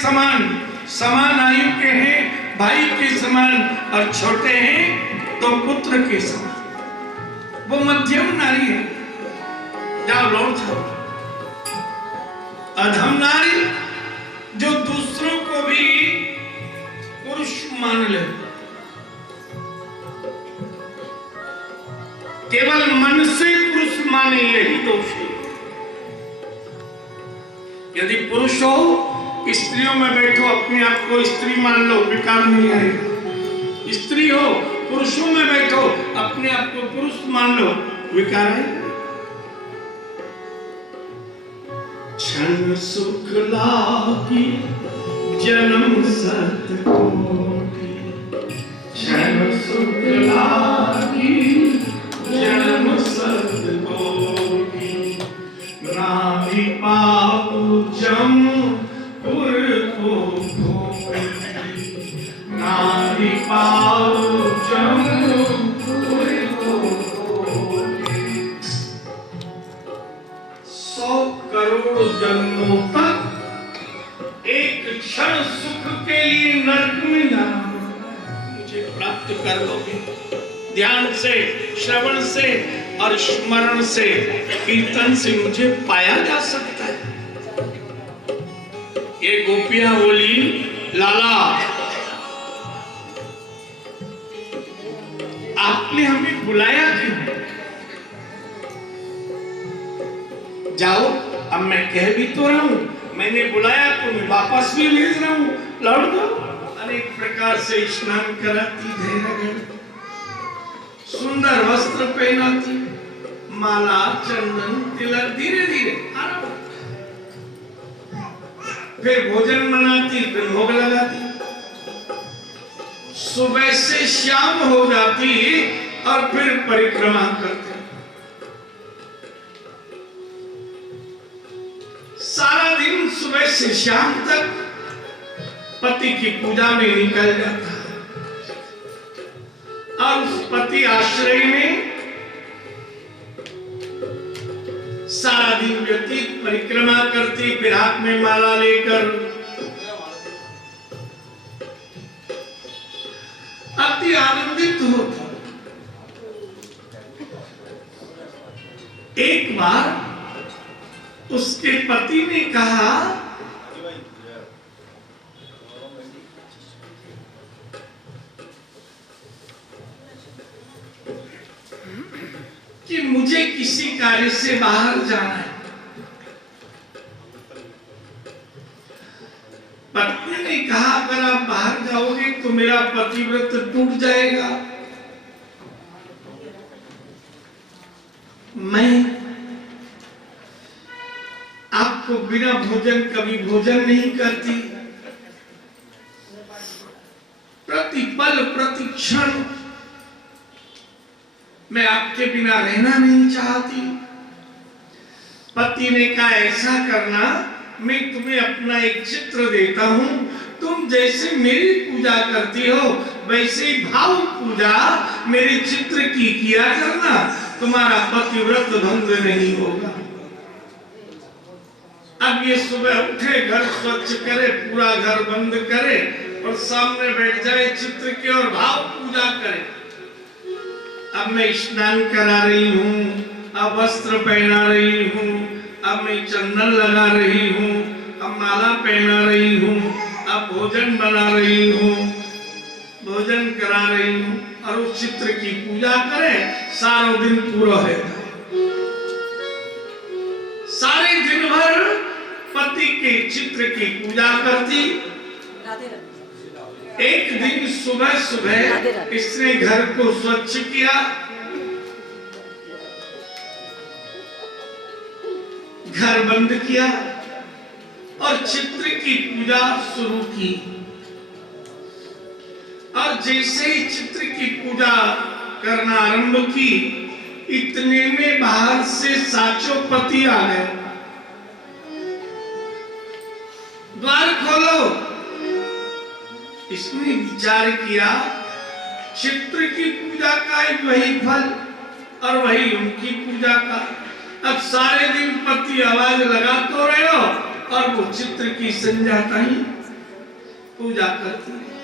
समान, समान आयु के हैं, भाई के समान, और छोटे हैं तो पुत्र के समान। वो मध्यम नारी है। जाओ लौट जाओ। अधम नारी जो दूसरों को भी पुरुष मान ले, केवल मन से पुरुष माने, यही दोष है। यदि पुरुष हो, स्त्रियों में बैठो, अपने आप को स्त्री मान लो, विकार नहीं आएगा। स्त्री हो, पुरुषों में बैठो, अपने आप को पुरुष मान लो, विकार आएगा। क्षण सुख लागी जन्म सतकोटि, क्षण सुख लागी जन्म सतकोटि, नाभि पाऊ जमपुर को भोगी, नाभि पाऊ जमपुर को भोगी। 100 करोड़ जन्मों तक एक क्षण सुख के लिए नरक में जाना मुझे प्राप्त कर लोगे। ध्यान से, श्रवण से और स्मरण से, कीर्तन से मुझे पाया जा सकता है। ये गोपियां बोली, लाला आपने हमें बुलाया क्यों? जाओ, अब मैं कह भी तो रहा हूं, मैंने बुलाया तो मैं वापस भी भेज रहा हूं, लौट दो। अनेक प्रकार से स्नान कराती, धैर्य सुंदर वस्त्र पहनाती, माला चंदन तिलक, धीरे धीरे फिर भोजन बनाती, फिर भोग लगाती। सुबह से शाम हो जाती और फिर परिक्रमा करती। सारा दिन सुबह से शाम तक पति की पूजा में निकल जाता है और उस पति आश्रय में सारा दिन व्यतीत, परिक्रमा करती, फिर हाथ में माला लेकर अति आनंदित होती। एक बार उसके पति ने कहा, कि मुझे किसी कार्य से बाहर जाना है। पत्नी ने कहा, अगर आप बाहर जाओगे तो मेरा पतिव्रत टूट जाएगा। मैं आपको बिना भोजन कभी भोजन नहीं करती, प्रतिपल प्रतिक्षण मैं आपके बिना रहना नहीं चाहती। पति ने कहा, ऐसा करना, मैं तुम्हें अपना एक चित्र देता हूं, तुम जैसे मेरी पूजा करती हो वैसे ही भाव पूजा मेरे चित्र की किया करना, तुम्हारा पतिव्रत भंग नहीं होगा। अब ये सुबह उठे, घर स्वच्छ करे, पूरा घर बंद करे और सामने बैठ जाए चित्र के और भाव पूजा करे। अब मैं स्नान करा रही हूँ, अब वस्त्र पहना रही हूँ, अब मैं चंदन लगा रही हूँ, अब माला पहना रही हूँ, अब भोजन बना रही हूँ, भोजन करा रही हूँ और उस चित्र की पूजा करे। सारा दिन पूरा है, सारे दिन भर पति के चित्र की पूजा करती। एक दिन सुबह सुबह इसने घर को स्वच्छ किया, घर बंद किया और चित्र की पूजा शुरू की। और जैसे ही चित्र की पूजा करना आरंभ की, इतने में बाहर से साचो पति आ गए। द्वार खोलो। इसने विचार किया, चित्र की पूजा का एक वही फल और वही उनकी पूजा का। अब सारे दिन पति आवाज लगा तो रहे हो और वो चित्र की संध्या कहीं पूजा करती है।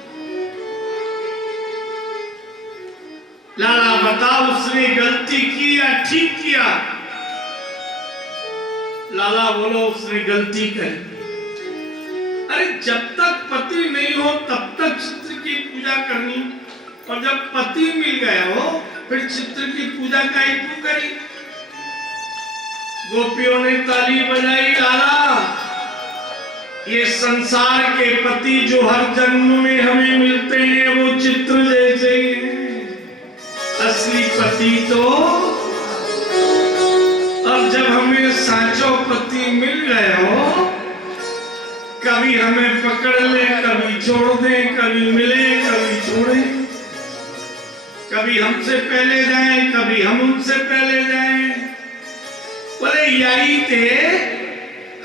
लाला बताओ उसने गलती की या ठीक किया? लाला बोलो उसने गलती करी। अरे जब तक पति नहीं हो तब तक चित्र की पूजा करनी, और जब पति मिल गया हो फिर चित्र की पूजा काहे क्यों करी? गोपियों ने ताली बजाई। लाला, ये संसार के पति जो हर जन्म में हमें मिलते हैं वो चित्र जैसे ही हैं। असली पति तो, अब जब हमें साचो पति मिल गए हो, कभी हमें पकड़ ले, कभी छोड़ दे, कभी मिले, कभी छोड़े, कभी हमसे पहले जाएं, कभी हम उनसे पहले जाएं। बोले यही थे,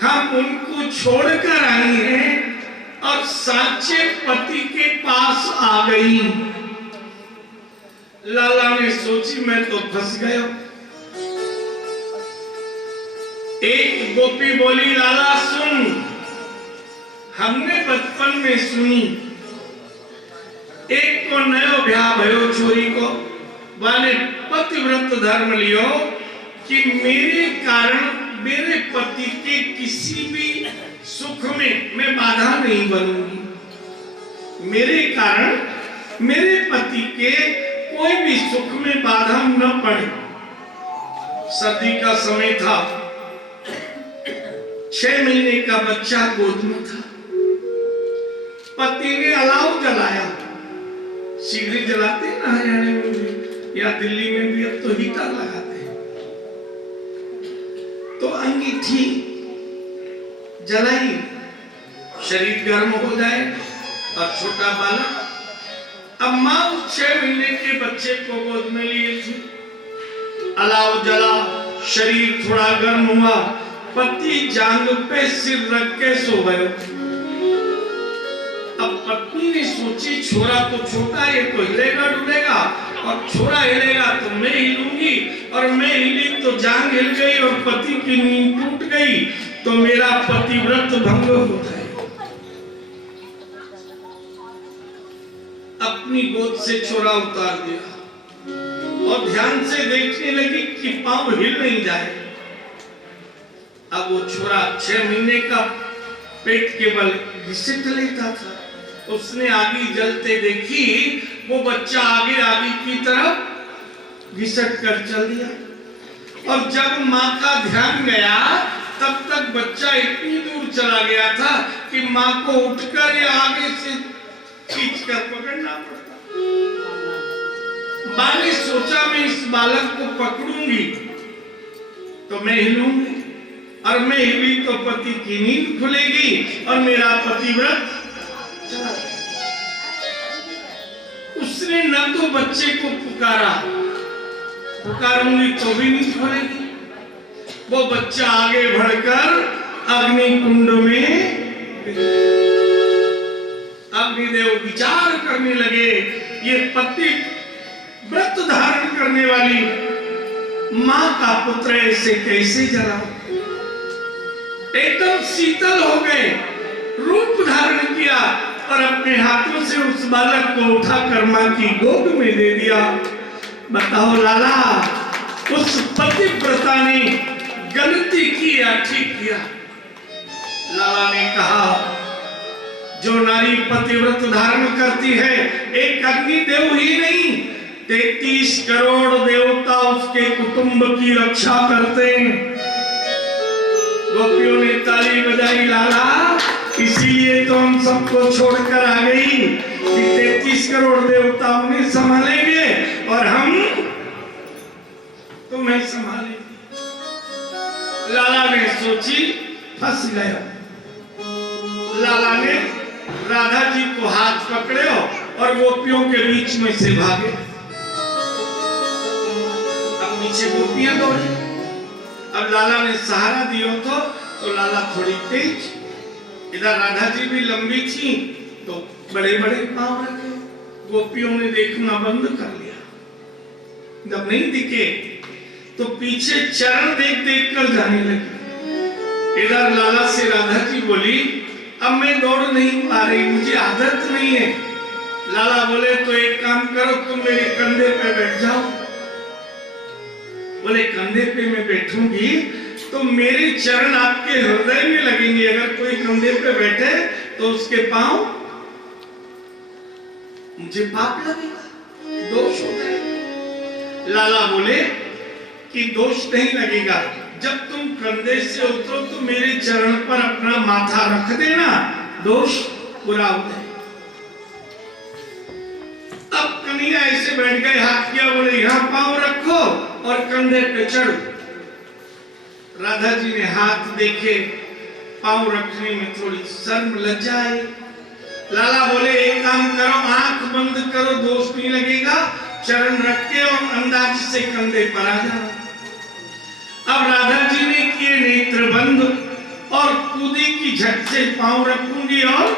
हम उनको छोड़कर आई हैं और साचे पति के पास आ गई। लाला ने सोची मैं तो फंस गया। एक गोपी बोली, लाला सुन, हमने बचपन में सुनी, एक को नयो ब्याह भयो छोरी को, वाले पतिव्रत धर्म लियो कि मेरे कारण मेरे पति के किसी भी सुख में मैं बाधा नहीं बनूंगी। मेरे कारण मेरे पति के कोई भी सुख में बाधा न पड़े। सर्दी का समय था, 6 महीने का बच्चा गोद में था। पति ने अलाव जलाया, शीघ्र जलाते हैं ना हरियाणा में भी या दिल्ली में भी, अब तो हीटर लगाते हैं। तो अंगीठी जलाई, शरीर गर्म हो जाए, और छोटा बालक, अब मां 6 महीने के बच्चे को गोद में लिए थी। अलाव जला, शरीर थोड़ा गर्म हुआ, पति जांग पे सिर रख के सो गए। अब पत्नी ने सोची छोरा तो छोटा है, तो हिलेगा डुलेगा, और छोरा हिलेगा तो मैं हिलूंगी, और मैं हिली तो जांग हिल गई और पति की नींद टूट गई, तो मेरा पतिव्रत भंग हो जाए। अपनी गोद से छोरा उतार दिया और ध्यान से देखने लगी कि पांव हिल नहीं जाए। अब वो छोरा 6 महीने का पेट केवल घिसट लेता था। उसने आगे जलते देखी, वो बच्चा आगे आगे की तरफ घिसट कर चल दिया। और जब माँ का ध्यान गया तब तक बच्चा इतनी दूर चला गया था कि माँ को उठकर या आगे से खींचकर पकड़ना पड़ता। माँ ने सोचा मैं इस बालक को पकड़ूंगी तो मैं हिलूंगी, और मैं हिली तो पति की नींद खुलेगी और मेरा पतिव्रत चला। उसने न तो बच्चे को पुकारा, पुकारूंगी तो भी नींद खुलेगी। वो बच्चा आगे बढ़कर अग्नि कुंड में, अग्निदेव विचार करने लगे, ये पति व्रत धारण करने वाली मां का पुत्र ऐसे कैसे जला। एकदम शीतल हो गए, रूप धारण किया और अपने हाथों से उस बालक को उठाकर मां की गोद में दे दिया। बताओ लाला, उस पतिव्रता ने गलती की या ठीक किया? लाला ने कहा, जो नारी पतिव्रत धारण करती है, एक अग्निदेव ही नहीं 33 करोड़ देवता उसके कुटुंब की रक्षा करते हैं। गोपियों ने ताली बजाई। लाला, इसीलिए तो हम सबको छोड़कर आ गई कि 33 करोड़ देवता उन्हें संभालेंगे और हम तुम्हें संभालेंगे। लाला ने सोची फंस गया। लाला ने राधा जी को हाथ पकड़े और गोपियों के बीच में से भागे। अब नीचे गोपियां दौड़ी। अब लाला ने सहारा दिया तो लाला थोड़ी तेज, इधर राधा जी भी लंबी थी तो बड़े बड़े पांव रखे। गोपियों ने देखना बंद कर लिया। जब नहीं दिखे तो पीछे चरण देख देख कर जाने लगी। इधर लाला से राधा जी बोली, अब मैं दौड़ नहीं पा रही, मुझे आदत नहीं है। लाला बोले तो एक काम करो, तुम मेरे कंधे पे बैठ जाओ। बोले कंधे पे मैं बैठूंगी तो मेरे चरण आपके हृदय में लगेंगे। अगर कोई कंधे पे बैठे तो उसके पांव मुझे पाप लगेगा, दोष होता है। लाला बोले कि दोष नहीं लगेगा, जब तुम कंधे से उतरो तो मेरे चरण पर अपना माथा रख देना, दोष पूरा हो जाए। अब कन्हैया ऐसे बैठ गए, हाथ किया, बोले यहां पांव रखो और कंधे पे चढ़ो। राधा जी ने हाथ देखे, पांव रखने में थोड़ी शर्म लज्जा आई। लाला बोले एक काम करो, आंख बंद करो, दोष नहीं लगेगा, चरण रख के और अंदाज से कंधे पर आ जाओ। अब राधा जी ने किए नेत्र बंद और कूदी की झट से पांव रखूंगी और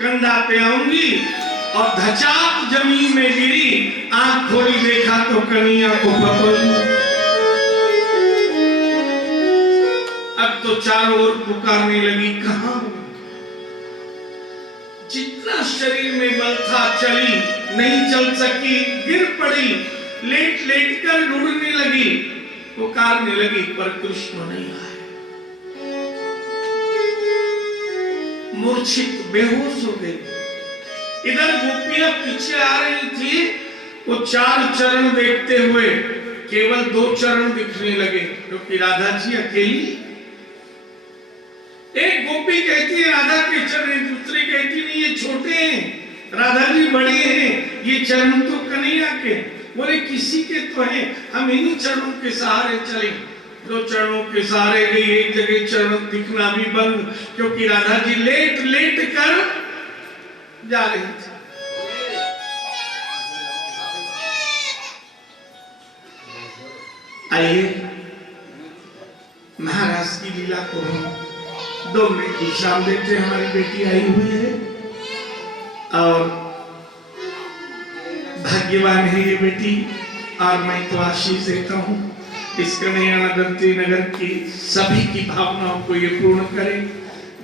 कंधा पे आऊंगी और धचाक जमीन में गिरी। आंख खोली, देखा तो कन्हैया को पकड़। अब तो चारों ओर पुकारने लगी, कहां हो? जितना शरीर में बल था चली, नहीं चल सकी, गिर पड़ी, लेट लेट कर ढूंढने लगी, पुकारने लगी, पर कृष्ण नहीं आए। मूर्छित बेहोश हो गई। इधर गोपियां पीछे आ रही थी, वो चार चरण देखते हुए केवल 2 चरण दिखने लगे, क्योंकि राधा जी अकेली। एक गोपी कहती है राधा के चरण, दूसरी कहती नहीं ये छोटे हैं, राधा जी बड़ी हैं, ये चरण तो कन्हैया के। बोले किसी के तो हैं, हम इन्हीं चरणों के सहारे चले। 2 चरणों के सहारे गई, एक जगह चरण दिखना भी बंद, क्योंकि राधा जी लेट लेट कर जा रही थी। आइए महाराज की लीला को हम 2 मिनट की शाम देते। हमारी बेटी आई हुई है और भाग्यवान है ये बेटी, और मैं तो आशीष देता हूँ इस कन्हैया नगर की सभी की भावनाओं को ये पूर्ण करे।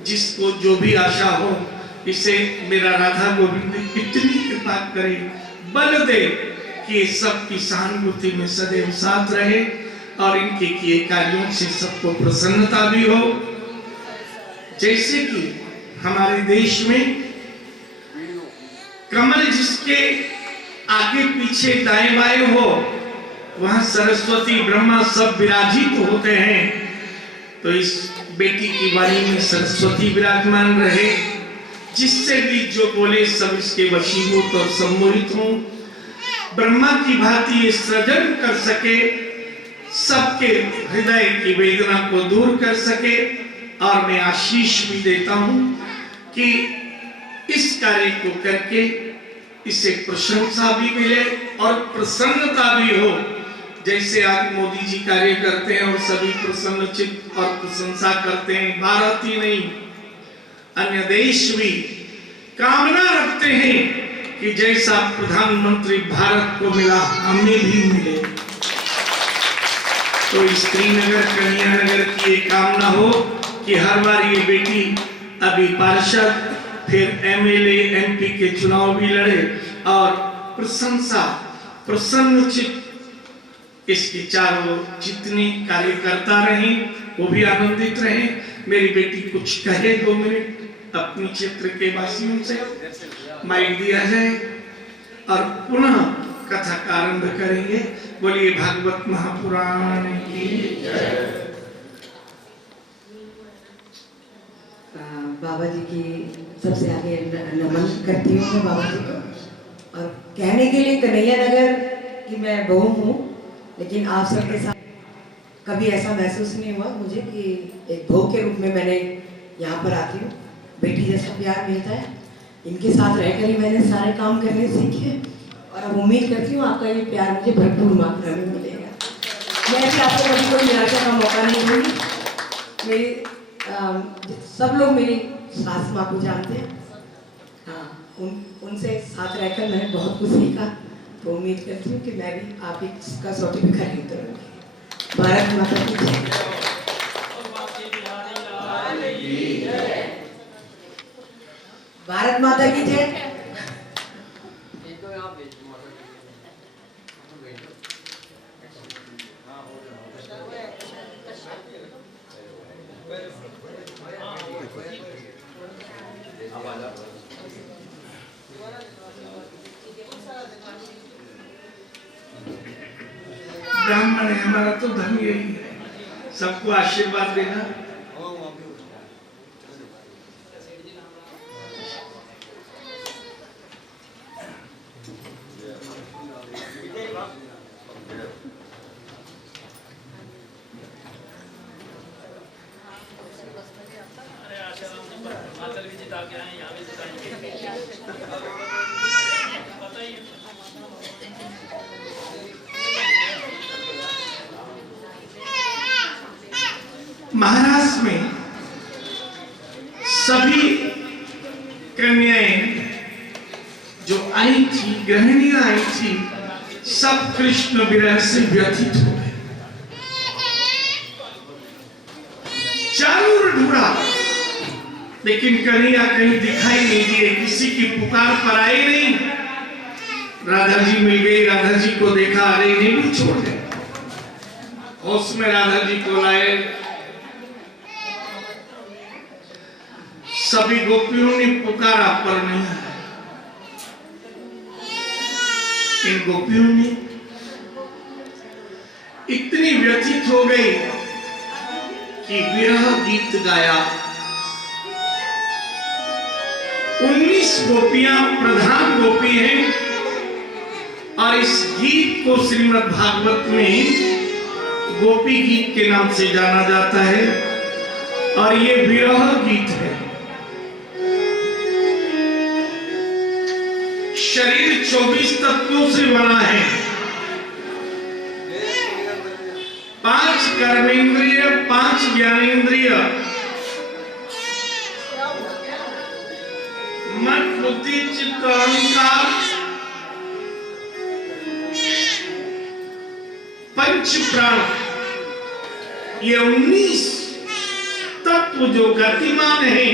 जिसको जो भी आशा हो, इसे मेरा राधा गोविंद इतनी कृपा करे, बल दे कि सबकी सहानुभूति में सदैव साथ रहे और इनके किए कार्यों से सबको प्रसन्नता भी हो। जैसे कि हमारे देश में कमल जिसके आगे पीछे दाएं बाएं हो, वहां सरस्वती ब्रह्मा सब विराजित होते हैं। तो इस बेटी की वाणी में सरस्वती विराजमान रहे, जिससे भी जो बोले सब इसके वशीभूत और सम्मोहित हों। ब्रह्मा की भांति ये सृजन कर सके, सबके हृदय की वेदना को दूर कर सके। और मैं आशीष भी देता हूं कि इस कार्य को करके इसे प्रशंसा भी मिले और प्रसन्नता भी हो। जैसे आज मोदी जी कार्य करते हैं और सभी प्रसन्नचित्त और प्रशंसा करते हैं, भारत ही नहीं अन्य देश भी कामना रखते हैं कि जैसा प्रधानमंत्री भारत को मिला हमें भी मिले। तो श्रीनगर कन्हैया नगर की एक कामना हो कि हर बार ये बेटी अभी पार्षद फिर एमएलए एमपी के चुनाव भी लड़े और प्रशंसा प्रसन्नचित्त इसके चारों जितनी कार्यकर्ता रहे वो भी आनंदित रहे। मेरी बेटी कुछ कहे 2 मिनट अपनी क्षेत्र के वासियों से, माइक दिया जाए और पुनः कथा का आरंभ करेंगे। बोलिए भागवत महापुराण की जय। बाबा जी की सबसे आगे नमन करती हूँ मैं बाबा जी को। और कहने के लिए कन्हैया नगर की मैं बहू हूँ, लेकिन आप सबके साथ कभी ऐसा महसूस नहीं हुआ मुझे कि एक बहू के रूप में मैंने यहाँ पर आती हूँ। बेटी जैसा प्यार मिलता है, इनके साथ रहकर ही मैंने सारे काम करने सीखे और अब उम्मीद करती हूँ आपका ये प्यार मुझे भरपूर मात्रा में मिलेगा। मैं भी आपको कभी कोई निराशा का मौका नहीं दूँगी। मेरी सब लोग मेरी सास माँ को जानते हैं, हाँ उनसे साथ रहकर मैंने बहुत कुछ सीखा। तो उम्मीद करती हूँ कि मैं भी आप ही का सर्टिफिकेट खरीद करूँगी। भारत माता की जय। भारत माता की जय। ब्राह्मण है, हमारा तो धर्म यही है, सबको आशीर्वाद देना। महाराष्ट्र में सभी कन्याएं जो आई थी, गृहिणियां आई थी, सब कृष्ण विरह से व्यथित हो गए। चारों ओर ढूंढा, लेकिन कन्हैया कहीं दिखाई नहीं दिए, किसी की पुकार पर आए नहीं। राधा जी मिल गई, राधा जी को देखा, अरे नहीं भी छोड़ गए। होश में राधा जी को लाए। सभी गोपियों ने पुकारा पर नहीं आया। इन गोपियों ने इतनी व्यथित हो गई कि विरह गीत गाया। 19 गोपियां प्रधान गोपी हैं और इस गीत को श्रीमद् भागवत में गोपी गीत के नाम से जाना जाता है और ये विरह गीत है। शरीर 24 तत्वों से बना है। 5 कर्मेंद्रिय, 5 ज्ञानेंद्रिय, मन, बुद्धि, चित्त, अहंकार, 5 प्राण, ये 19 तत्व जो गतिमान है,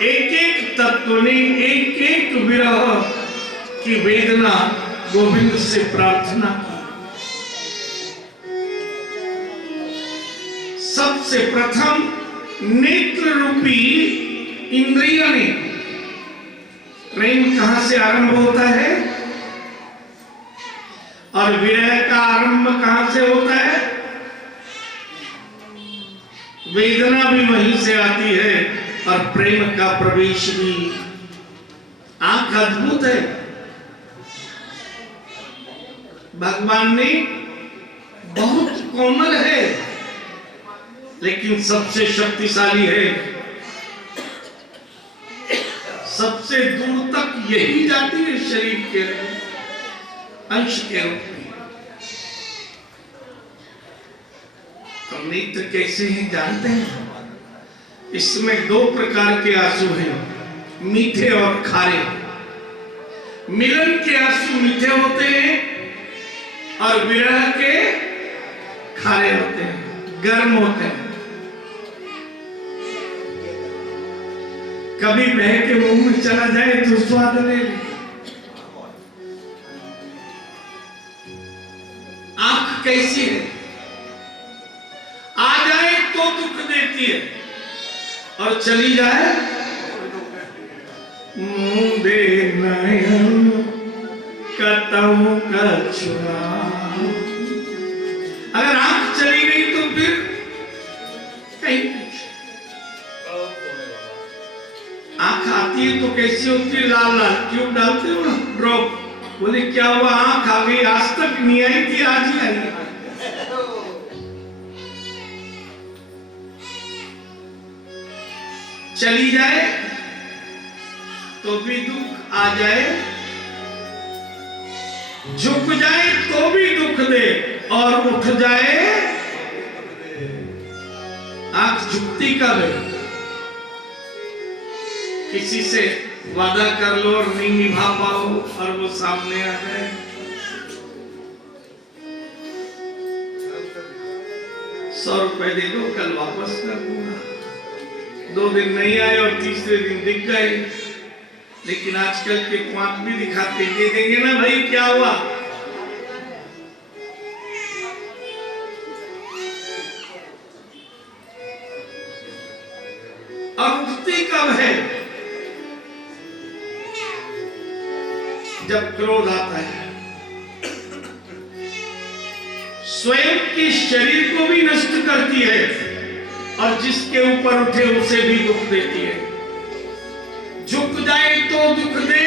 एक एक तत्व ने एक एक विरह की वेदना गोविंद से प्रार्थना की। सबसे प्रथम नेत्र रूपी इंद्रिय ने, प्रेम कहां से आरंभ होता है और विरह का आरंभ कहां से होता है? वेदना भी वहीं से आती है और प्रेम का प्रवेश भी। आंख अद्भुत है, भगवान ने बहुत कोमल है लेकिन सबसे शक्तिशाली है। सबसे दूर तक यही जाती है शरीर के अंश के रूप में। और नेत्र कैसे हैं जानते हैं? इसमें 2 प्रकार के आंसू हैं, मीठे और खारे। मिलन के आंसू मीठे होते हैं और विरह के खारे होते हैं, गर्म होते हैं। कभी बह के मुंह में चला जाए तो स्वाद ले ले। आंख कैसी है? आ जाए तो दुख देती है और चली जाए मुंदे नयन कतम कछुआ। अगर आंख चली गई तो फिर कहीं आंख आती है तो कैसी होती है? लाल लाल ट्यूब डालते हो ना, ड्रॉप। बोले क्या हुआ? आंख आ गई, आज तक नहीं आई थी, आज ही आई। चली जाए तो भी दुख, आ जाए, झुक जाए तो भी दुख दे और उठ जाए। आंख झुकती कब है? किसी से वादा कर लो और नहीं निभा पाओ और वो सामने आ जाए। ₹100 दे दो, कल वापस कर दूंगा। 2 दिन नहीं आए और तीसरे दिन दिख गए। लेकिन आजकल के क्वांट भी दिखाते, ये देंगे ना भाई क्या हुआ। और उठती कब है? जब क्रोध आता है, स्वयं के शरीर को भी नष्ट करती है और जिसके ऊपर उठे उसे भी दुख देती है। झुक जाए तो दुख दे,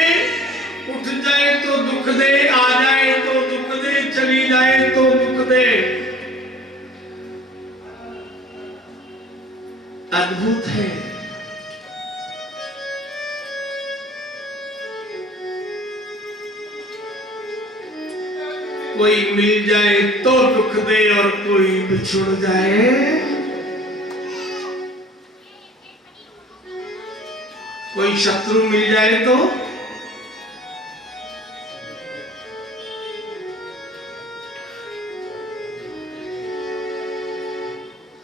उठ जाए तो दुख दे, आ जाए तो दुख दे, चली जाए तो दुख दे। अद्भुत है। कोई मिल जाए तो दुख दे और कोई बिछुड़ जाए कोई शत्रु मिल जाए तो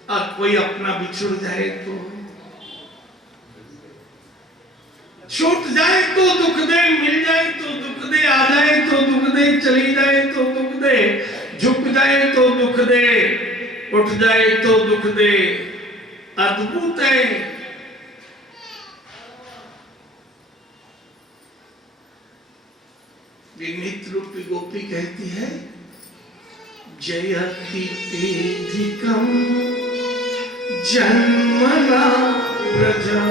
और कोई अपना बिछुड़ जाए तो छूट जाए तो दुख दे, मिल जाए तो दुख दे, आ जाए तो दुख दे, चली जाए तो दुख दे, झुक जाए तो दुख दे, उठ जाए तो दुख दे। अद्भुत है। नित्य रूपी गोपी कहती है, जयति तेधिकम जन्मना प्रजा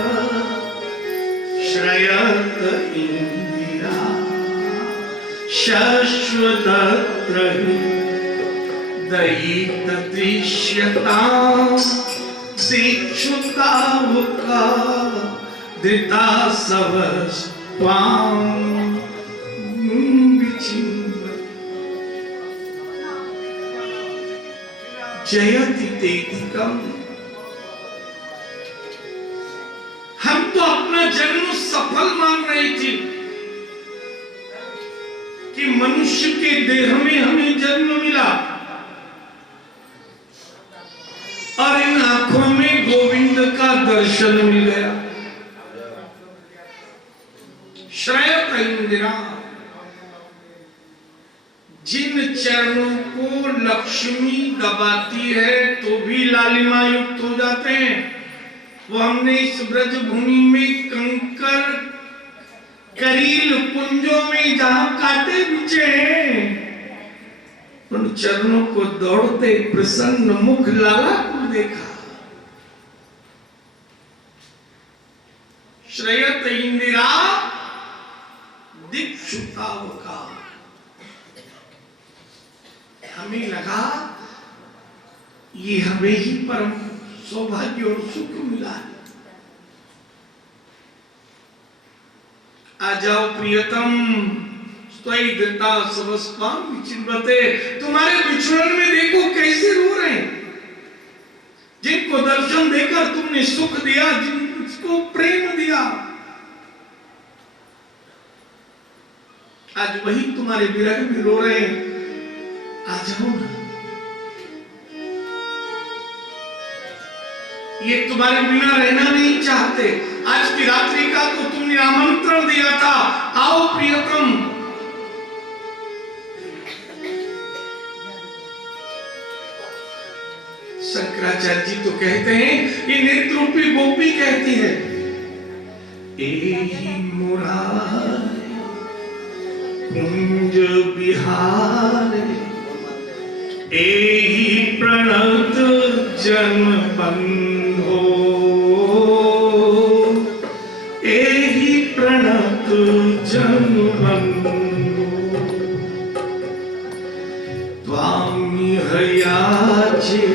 श्रयत इंदिरा शाश्वतत्र दयित दृश्यता दीक्षुतावका धृता सवस्त्वां जयति तेधिकम। हम तो अपना जन्म सफल मान रही थी कि मनुष्य के देह में हमें जन्म मिला और इन आंखों में गोविंद का दर्शन मिल गया। श्रयत इंदिरा, जिन चरणों को लक्ष्मी दबाती है तो भी लालिमा युक्त हो जाते हैं, वो हमने इस ब्रज भूमि में कंकर करील पुंजों में जहां कांटे बिछे हैं, उन चरणों को दौड़ते प्रसन्न मुख लाला को देखा। श्रयत इंदिरा दीक्षुतावका। हमें लगा ये हमें ही परम सौभाग्य और सुख मिला है। आ जाओ प्रियतम, स्वयं धृता सवस्त्वां विचिन्वते। तुम्हारे बिछड़न में देखो कैसे रो रहे हैं। जिनको दर्शन देकर तुमने सुख दिया, जिनको प्रेम दिया, आज वही तुम्हारे विरह में रो रहे हैं। आ जाओ ना, ये तुम्हारे बिना रहना नहीं चाहते। आज की रात्रि का तो तुमने आमंत्रण दिया था, आओ प्रियतम। शंकराचार्य जी तो कहते हैं, ये नेत्र रूपी गोपी कहती है, एहि मुरारे कुंज बिहार एहि प्रणत जन बंधो एहि प्रणत जन बंधो त्वामि हयाचे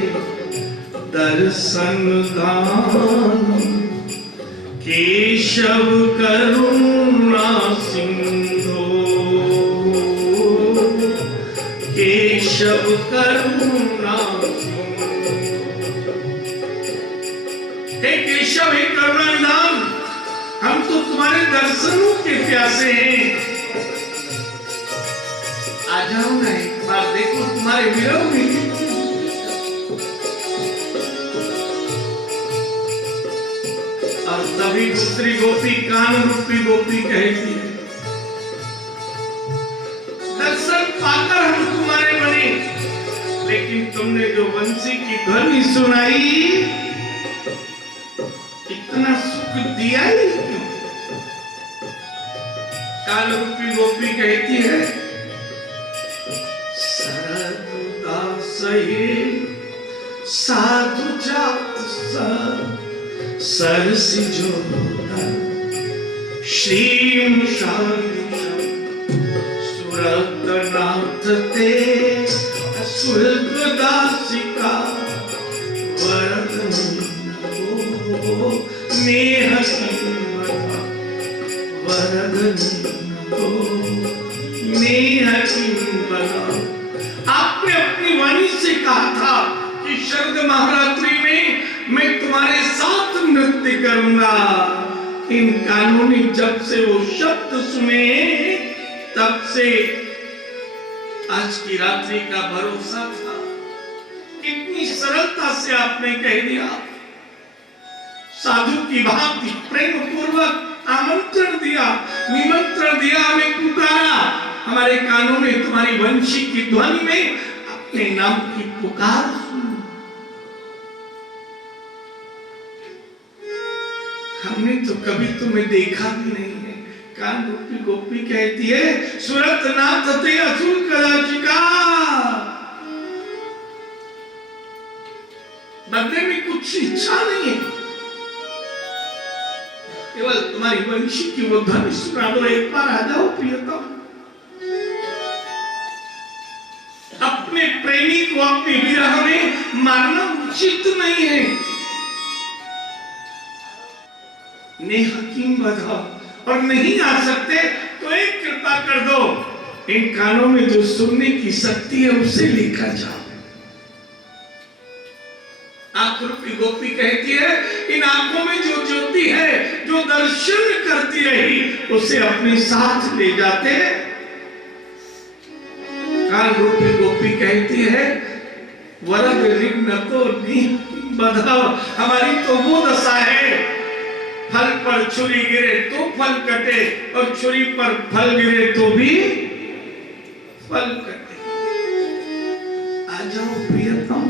दर्शन दान केशव करुणा सिंधो केशव करुणा। हे केशव, हे करुणा निधान, हम तो तुम्हारे दर्शनों के प्यासे हैं। आ जाओ ना एक बार, देखो तुम्हारे विरह में अभी दूसरी गोपी कान रूपी गोपी कहती है, दर्शन पाकर हम तुम्हारे बने, लेकिन तुमने जो बंसी की ध्वनि सुनाई, इतना सुख दिया ही क्यों? कान रूपी गोपी कहती है, साधु जात सरसी जोता श्रीम सुरत नाथ ते सुल्क दासिका वरद नेह वरद नेह आपने अपनी वाणी से कहा था कि शरद महारात्रि में मैं तुम्हारे साथ नृत्य करूंगा। इन कानों ने जब से वो शब्द सुने, तब से आज की रात्रि का भरोसा था। कितनी सरलता से आपने कह दिया, साधु की भांति प्रेम पूर्वक आमंत्रण दिया, निमंत्रण दिया, हमें पुकारा। हमारे कानों में तुम्हारी वंशी की ध्वनि में अपने नाम की पुकार सुनी। हमने तो कभी तुम्हें देखा भी नहीं है। कान रूपी गोपी कहती है, सुरत नाथ ते असुर कलाशिका, बदले में कुछ इच्छा नहीं है, केवल तुम्हारी वंशी की वो ध्वनि सुना दो, एक बार आ जाओ प्रियतम। अपने प्रेमी को अपनी विरह में मारना उचित नहीं है। नेह किम बधा, और नहीं आ सकते तो एक कृपा कर दो, इन कानों में जो सुनने की शक्ति है उसे लेकर जाओ। आंख रूपी गोपी कहती है, इन आंखों में जो ज्योति है, जो दर्शन करती रही, उसे अपने साथ ले जाते। कान रूपी गोपी कहती है, वरद रिग्न तो नहीं बधा, हमारी तो वो दशा है, फल पर छुरी गिरे तो फल कटे, और छुरी पर फल गिरे तो भी फल कटे। आ जाओ प्रियतम।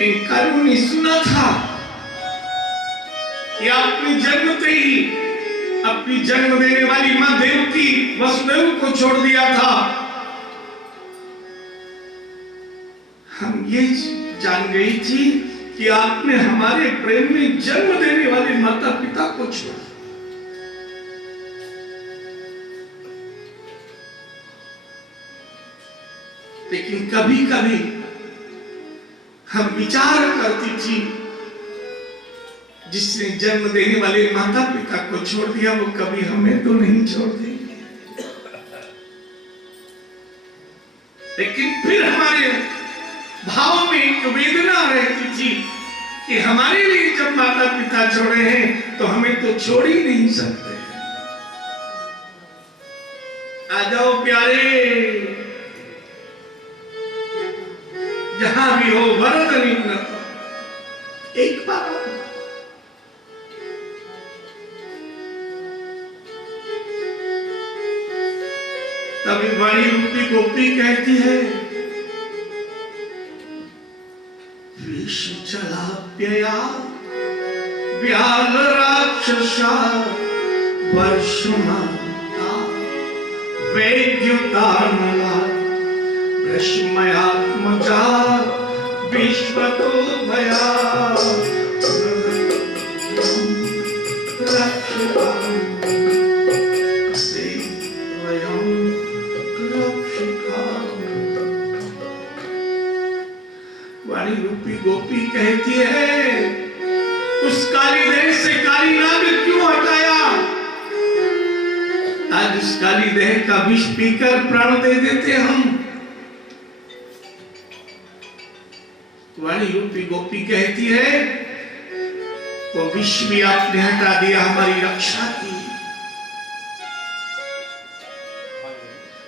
इन कानों ने सुना था कि आपने जन्मते ही अपनी जन्म देने वाली मां देवकी वसुदेव को छोड़ दिया था। हम ये जान गई थी कि आपने हमारे प्रेम में जन्म देने वाले माता पिता को छोड़ा। लेकिन कभी कभी हम विचार करती थी, जिसने जन्म देने वाले माता पिता को छोड़ दिया, वो कभी हमें तो नहीं छोड़ देंगे। लेकिन फिर हमारे भाव में एक वेदना रहती थी कि हमारे लिए जब माता पिता छोड़े हैं तो हमें तो छोड़ ही नहीं सकते। आ जाओ प्यारे, जहां भी हो वरद निम्न, एक बार तभी वाणी रूपी गोपी कहती है, विष चलाप्यया व्याल राक्षसा वर्षमाता वैद्युतानला भस्मयात्मजा विश्वतो भया वाणी रूपी गोपी कहती है, उस काली देह से काली नाग क्यों हटाया? आज उस काली देह का विष पीकर प्राण दे देते हम। वाणी रूपी गोपी कहती है, वो विष भी आपने हटा दिया, हमारी रक्षा की।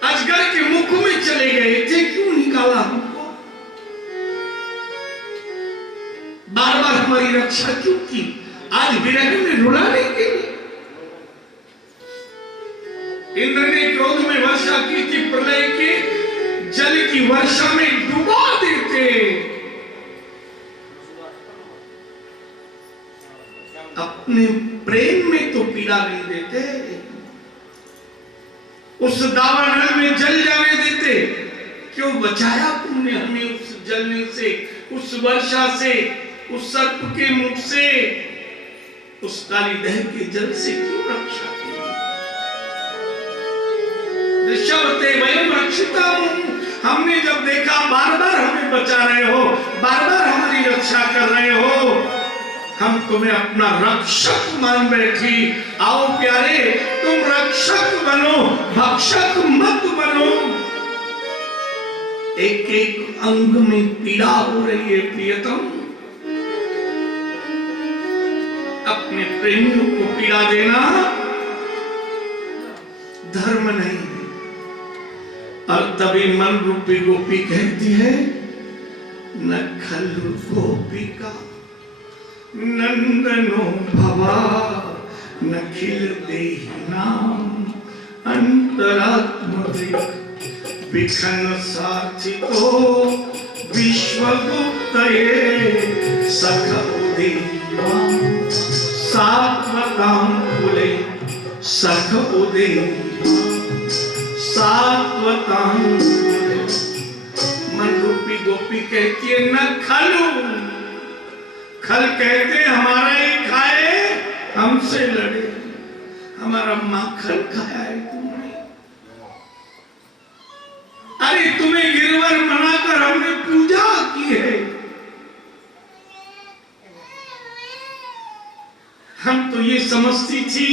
अजगर के मुख में चले गए थे, क्यों निकाला हमको? हमारी रक्षा क्यों की? आज विरह में रुलाने के लिए। इंद्र ने क्रोध में वर्षा की थी, प्रलय के जल की वर्षा में डुबा देते, अपने प्रेम में तो पीड़ा नहीं देते, उस दावानल में जल जाने देते। क्यों बचाया तुमने हमें उस जलने से, उस वर्षा से, उस सर्प के मुख से, उस काली दह के जल से क्यों रक्षा की? ऋषभते वयम रक्षिताम, हमने जब देखा बार बार हमें बचा रहे हो, बार बार हमारी रक्षा कर रहे हो, हम तुम्हें अपना रक्षक मान बैठी। आओ प्यारे, तुम रक्षक बनो, भक्षक मत बनो। एक एक अंग में पीड़ा हो रही है प्रियतम, अपने प्रेमियों को पीड़ा देना धर्म नहीं है। और तभी मन रूपी गोपी कहती है, न खलु गोपिका नंदनो भवा, न खिल देहि नाम अंतरात्म विखन साचितो विश्वगुप्तये सख उदेवा सात्वतां कुले सख उदेवा सात्वतां कुले। मन रूपी गोपी कहती है, न खलु, खल कहते हमारा ही खाए हमसे लड़े, हमारा माखन खाया है तुमने। अरे तुम्हें गिरवर मनाकर हमने पूजा की है, हम तो ये समझती थी।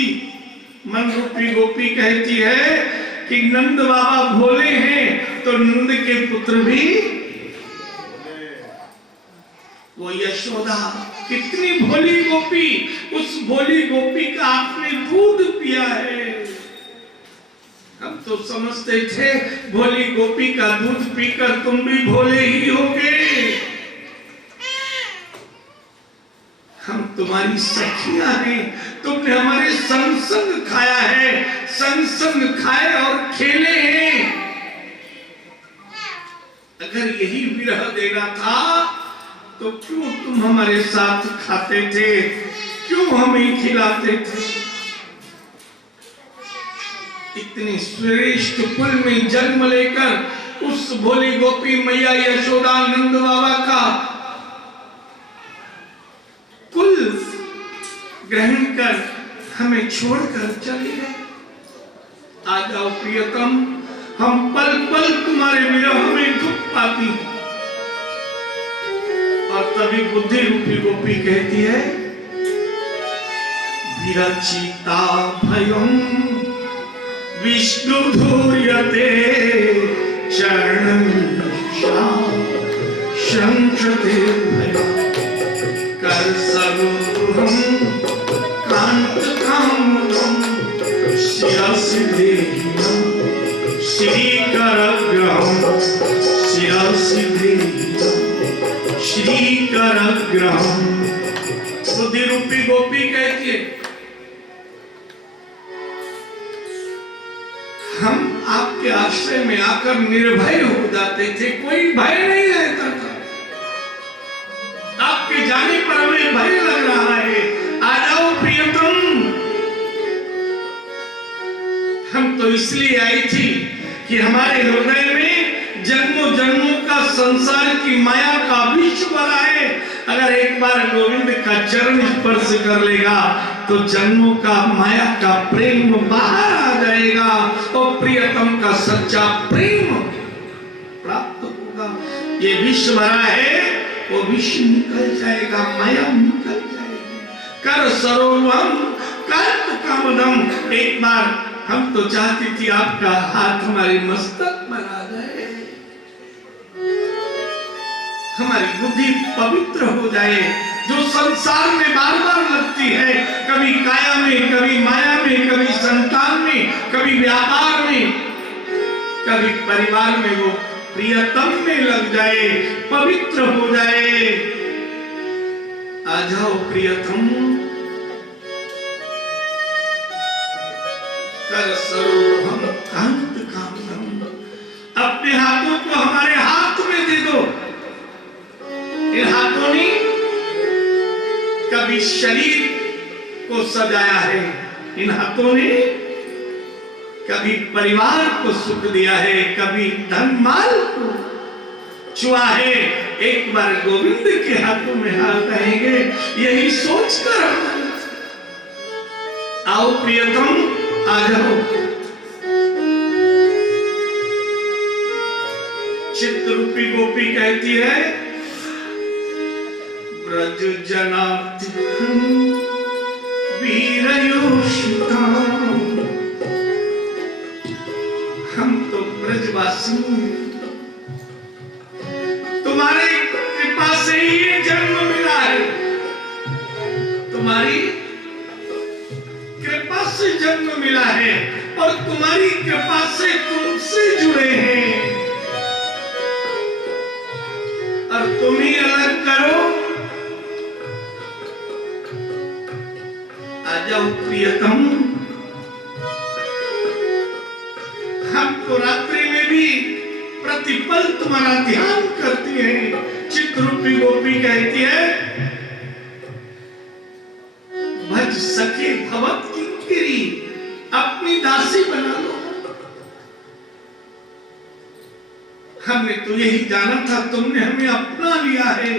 मन रूपी गोपी कहती है कि नंद बाबा भोले हैं तो नंद के पुत्र भी, वो यशोदा कितनी भोली गोपी, उस भोली गोपी का आपने दूध पिया है। हम तो समझते थे भोली गोपी का दूध पीकर तुम भी भोले ही होगे। हम तुम्हारी सखियां हैं, तुमने हमारे संग संग खाया है, संग संग खाए और खेले हैं। अगर यही विरह देना था तो क्यों तुम हमारे साथ खाते थे, क्यों हमें खिलाते थे? इतने श्रेष्ठ कुल में जन्म लेकर उस भोली गोपी मैया यशोदा नंद बाबा का कुल ग्रहण कर हमें छोड़कर चले गए। आ जाओ प्रियतम, हम पल पल तुम्हारे विरह में दुख पाती हैं। और तभी बुद्धि रूपी गोपी कहती है, विरचिता भयम विष्णु धूर्यते चरणमीशा शंखते भयम कर सरोहम कांत कामम शिरसि देहिनम श्रीकरग्रहम शिरसि देहिनम श्रीकरग्रहम। बुद्धि रूपी गोपी कहती है, हम आपके आश्रय में आकर निर्भय हो जाते थे, कोई भय नहीं रहता था। आपके जाने पर हमें भय लग रहा है। आ जाओ प्रियतम, हम तो इसलिए आई थी कि हमारे हृदय में जन्मों जन्मों का संसार की माया का विष भरा है। अगर एक बार गोविंद का चरण स्पर्श कर लेगा तो जन्मों का माया का प्रेम बाहर आ जाएगा और प्रियतम का सच्चा प्रेम प्राप्त होगा। ये विष भरा है, वो विष निकल जाएगा, माया निकल जाएगी। कर सरोवम कर कामदम। एक बार हम तो चाहती थी आपका हाथ हमारे मस्तक पर आ जाए, हमारी बुद्धि पवित्र हो जाए, जो संसार में बार बार लगती है, कभी काया में, कभी माया में, कभी संतान में, कभी व्यापार में, कभी परिवार में, वो प्रियतम में लग जाए, पवित्र हो जाए। आ जाओ प्रियतम, कर सरोहम कांत कामनम, अपने हाथों को हमारे हाथ में दे दो। इन हाथों ने कभी शरीर को सजाया है, इन हाथों ने कभी परिवार को सुख दिया है, कभी धन माल को छुआ है। एक बार गोविंद के हाथों में हाथ आएंगे, यही सोचकर आओ प्रियतम आ जाओ। चित्ररूपी गोपी कहती है, ब्रज जनार्दन वीरयोषिताम, हम तो ब्रजवासी हैं, तुम्हारी कृपा से ही ये जन्म मिला है, तुम्हारी कृपा से जन्म मिला है और तुम्हारी कृपा से तुमसे जुड़े हैं, और तुम ही अलग करो। आ जाओ प्रियतम, हम तो रात्रि में भी प्रतिपल तुम्हारा ध्यान करती है। चित्ररूपी गोपी कहती है, भज सके भवत किंकरी, अपनी दासी बना लो। हमने तो यही जाना था, तुमने हमें अपना लिया है।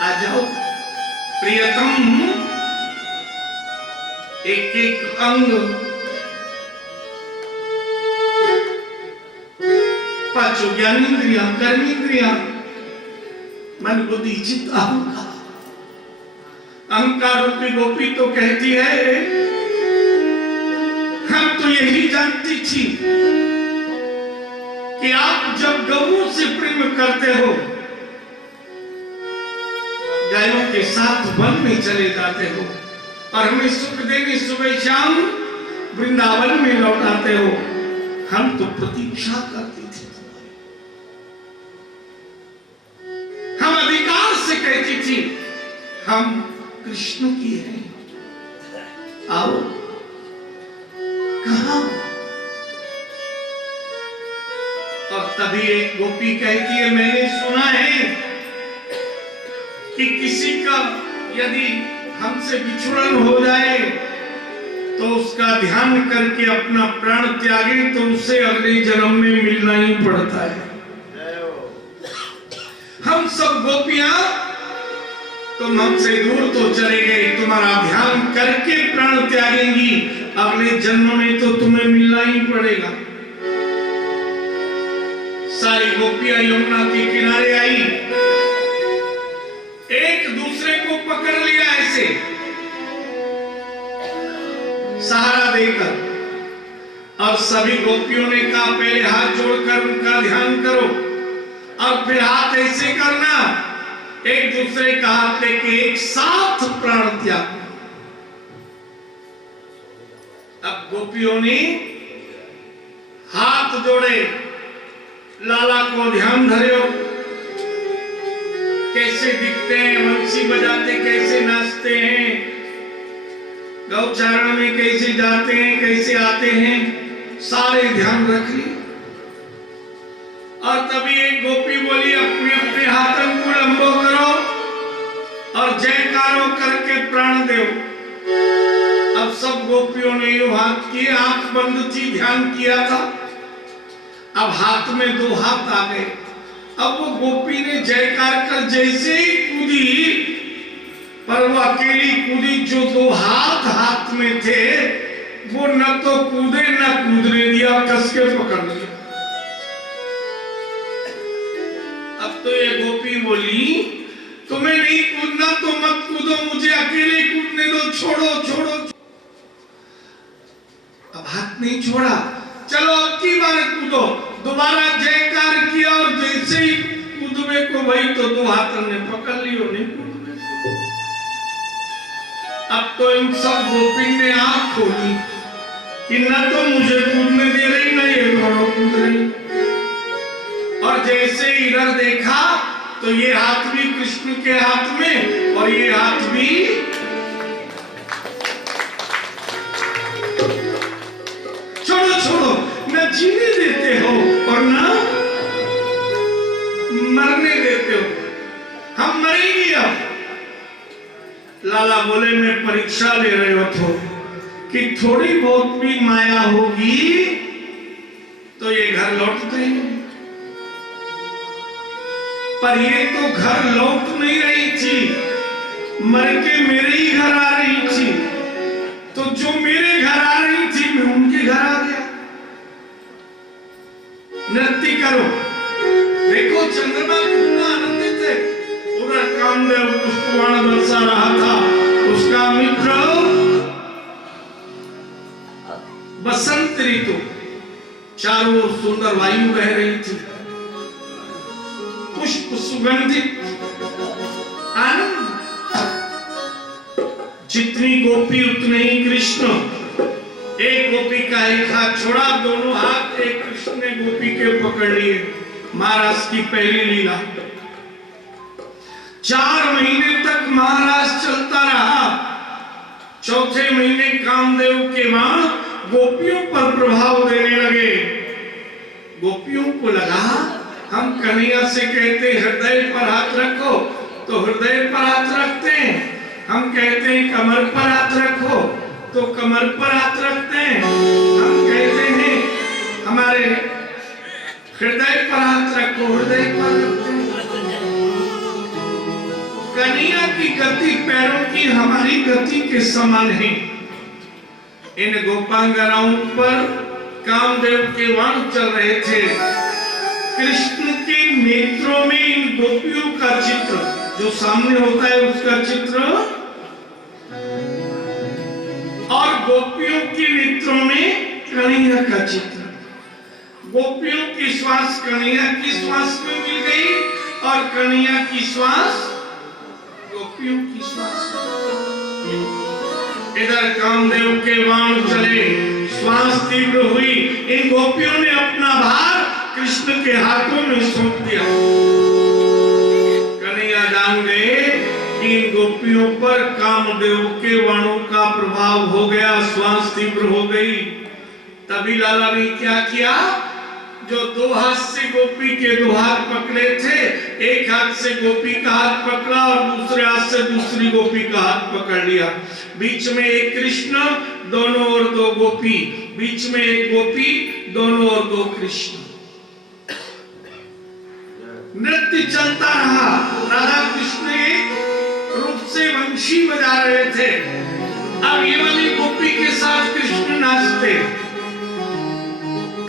आ जाओ प्रियतम, एक एक अंग पांचों ज्ञानेंद्रियां, कर्मेंद्रियां, मन बुद्धि चित्त अहंकार, अहंकार रूपी गोपी तो कहती है, हम तो यही जानती थी कि आप जब गौओं से प्रेम करते हो, गायों के साथ वन में चले जाते हो और हमें सुख देने सुबह शाम वृंदावन में लौटाते हो, हम तो प्रतीक्षा करते थे। हम अधिकार से कहती थी, हम कृष्ण की हैं, आओ। कहां? और तभी एक गोपी कहती है, मैंने सुना है कि किसी का यदि हमसे बिछुड़न हो जाए तो उसका ध्यान करके अपना प्राण त्यागे तो उसे अगले जन्म में मिलना ही पड़ता है। हम सब गोपियां, तुम हमसे दूर तो चले गए, तुम्हारा ध्यान करके प्राण त्यागेंगी, अगले जन्म में तो तुम्हें मिलना ही पड़ेगा। सारी गोपियां यमुना के किनारे आई, एक दूसरे को पकड़ लिया ऐसे सहारा देकर, और सभी गोपियों ने कहा, पहले हाथ जोड़कर उनका ध्यान करो और फिर हाथ ऐसे करना, एक दूसरे का हाथ लेके एक साथ प्राण त्याग। अब गोपियों ने हाथ जोड़े, लाला को ध्यान धरो, कैसे दिखते हैं, वंशी बजाते कैसे नाचते हैं, गौचारण में कैसे जाते हैं, कैसे आते हैं, सारे ध्यान रख लिए। और तभी एक गोपी बोली, अपने अपने हाथों को लंबो करो और जयकारो करके प्राण दो। अब सब गोपियों ने यूं हाथ किए, आंख बंद थी, ध्यान किया था, अब हाथ में दो हाथ आ गए। अब वो गोपी ने जयकार कर जैसे ही कूदी, पर वो अकेली कूदी, जो दो हाथ हाथ में थे वो न तो कूदे न कूदने दिया, कस के पकड़ लिया। अब तो ये गोपी बोली, तुम्हें नहीं कूदना तो मत कूदो, मुझे अकेले कूदने दो, छोड़ो छोड़ो। अब हाथ नहीं छोड़ा, चलो अब की बार कूदो। दोबारा जयकार किया और जैसे ही कूदने को वही तो दो हाथों ने पकड़ लियो, नहीं कूदने। अब तो इन सब गोपी ने आंख खोली कि न तो मुझे कूदने दे रही, न ये दोनों कूद रही। और जैसे इधर देखा तो ये हाथ भी कृष्ण के हाथ में और ये हाथ भी छोड़ो छोड़ो, न जीने देते हो और न मरने देते हो, हम मरेंगे अब। लाला बोले मैं परीक्षा ले रहे हो तो कि थोड़ी बहुत भी माया होगी तो ये घर लौट देंगे, पर ये तो घर लौट नहीं रही थी, मर के मेरे ही घर आ रही थी, तो जो मेरे घर आ रही थी मैं उनके घर आ गया। नृत्य करो, देखो चंद्रमा कितना आनंदित है, उधर कामदेव पुष्पवाण बरसा रहा था, उसका मित्र बसंत ऋतु, चारों ओर सुंदर वायु बह रही थी, पुष्प सुगंधित आनंद, जितनी गोपी उतने ही कृष्ण। एक गोपी का एक हाथ छोड़ा, दोनों हाथ एक कृष्ण ने गोपी के पकड़ लिए। महाराज की पहली लीला 4 महीने तक महाराज चलता रहा। चौथे महीने कामदेव के बाण गोपियों पर प्रभाव देने लगे। गोपियों को लगा हम कन्हैया से कहते हृदय पर हाथ रखो तो हृदय पर हाथ रखते हैं, हम कहते हैं कमर पर हाथ रखो तो कमर पर हाथ रखते हैं, हम कहते हैं हमारे हृदय पर हाथ रखो हृदय पर रखते हैं। कन्हैया की गति पैरों की हमारी गति के समान है। इन गोपांगनाओं पर कामदेव के बाण चल रहे थे। कृष्ण के नेत्रों में इन गोपियों का चित्र जो सामने होता है उसका चित्र, और गोपियों के नेत्रों में कन्हैया का चित्र। गोपियों की श्वास कन्हैया की श्वास में मिल गई और कन्हैया की श्वास गोपियों की श्वास। इधर कामदेव के बाण चले, श्वास तीव्र हुई, इन गोपियों ने अपना भार कृष्ण के हाथों में सौंप दिया। कन्हैया जान गए कि इन गोपियों पर कामदेव के बाणों का प्रभाव हो गया, श्वास तीव्र हो गई। तभी लाला ने क्या किया, जो 2 हाथ से गोपी के 2 हाथ पकड़े थे, एक हाथ से गोपी का हाथ पकड़ा और दूसरे हाथ से दूसरी गोपी का हाथ पकड़ लिया। बीच में एक कृष्ण, दोनों ओर 2 गोपी, बीच में एक गोपी, दोनों ओर 2 कृष्ण। नृत्य चलता रहा। राधा कृष्ण एक रूप से वंशी बजा रहे थे। अब ये वाली गोपी के साथ कृष्ण नाचते।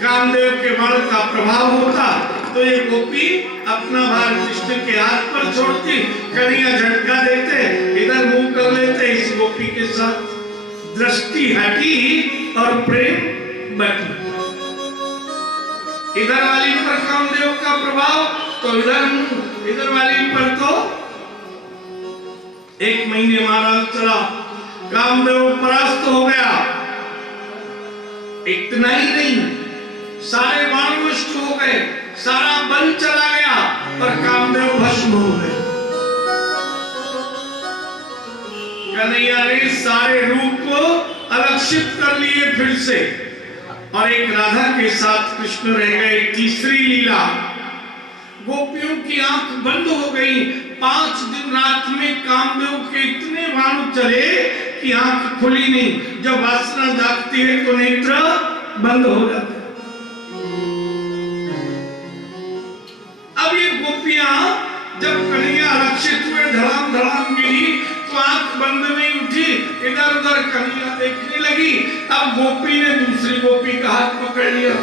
कामदेव के बाण का प्रभाव होता तो ये गोपी अपना भार कृष्ण के हाथ पर छोड़ती, कन्हैया झटका देते, इधर मुंह कर लेते, इस गोपी के साथ दृष्टि हटी और प्रेम बटी। इधर वाली पर कामदेव का प्रभाव तो इधर मुंह, इधर वाली पर तो 1 महीने महाराज चला, कामदेव परास्त हो गया। इतना ही नहीं, सारे बाण नष्ट हो गए, सारा बल चला गया और कामदेव भस्म हो गए। कन्हैया ने सारे रूप को अलक्षित कर लिए फिर से, और एक राधा के साथ कृष्ण रह गए। तीसरी लीला, गोपियों की आंख बंद हो गई। 5 दिन रात में कामदेव के इतने बाण चले कि आंख खुली नहीं। जब वासना जागती है तो नेत्र बंद हो जाते। अब ये गोपियां जब कन्हैया आरक्षित हुए, धड़ाम धड़ाम गिरी तो आंख बंद नहीं उठी, इधर उधर कन्हैया देखने लगी। अब गोपी ने दूसरी गोपी का हाथ पकड़ लिया।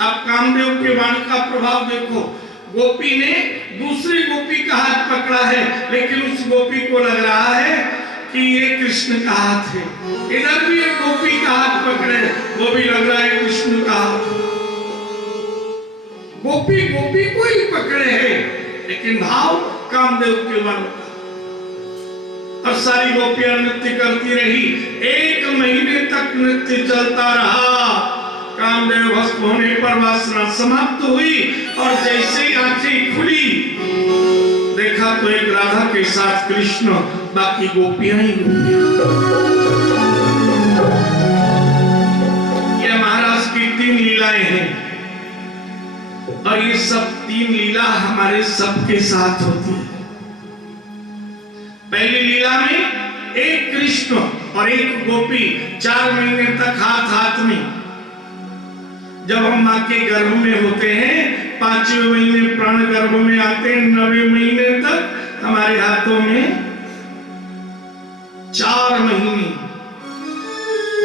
अब कामदेव के बाण का प्रभाव देखो, गोपी ने दूसरी गोपी का हाथ पकड़ा है, लेकिन उस गोपी को लग रहा है कि ये कृष्ण का हाथ है। इधर भी एक गोपी का हाथ पकड़े, वो भी लग रहा है कृष्ण का हाथ। गोपी गोपी को ही पकड़े हैं, लेकिन भाव कामदेव के बाण का। और सारी गोपियां नृत्य करती रही। 1 महीने तक नृत्य चलता रहा। कामदेव भस्म होने पर वासना समाप्त हुई और जैसे ही आंखें खुली देखा तो एक राधा के साथ कृष्ण, बाकी गोपियां ही गोपियां। ये महाराज की 3 लीलाएं हैं और ये सब 3 लीला हमारे सबके साथ होती है। पहली लीला में एक कृष्ण और एक गोपी 4 महीने तक हाथ हाथ में। जब हम मां के गर्भ में होते हैं, 5वें महीने प्राण गर्भ में आते हैं, 9वें महीने तक हमारे हाथों में 4 महीने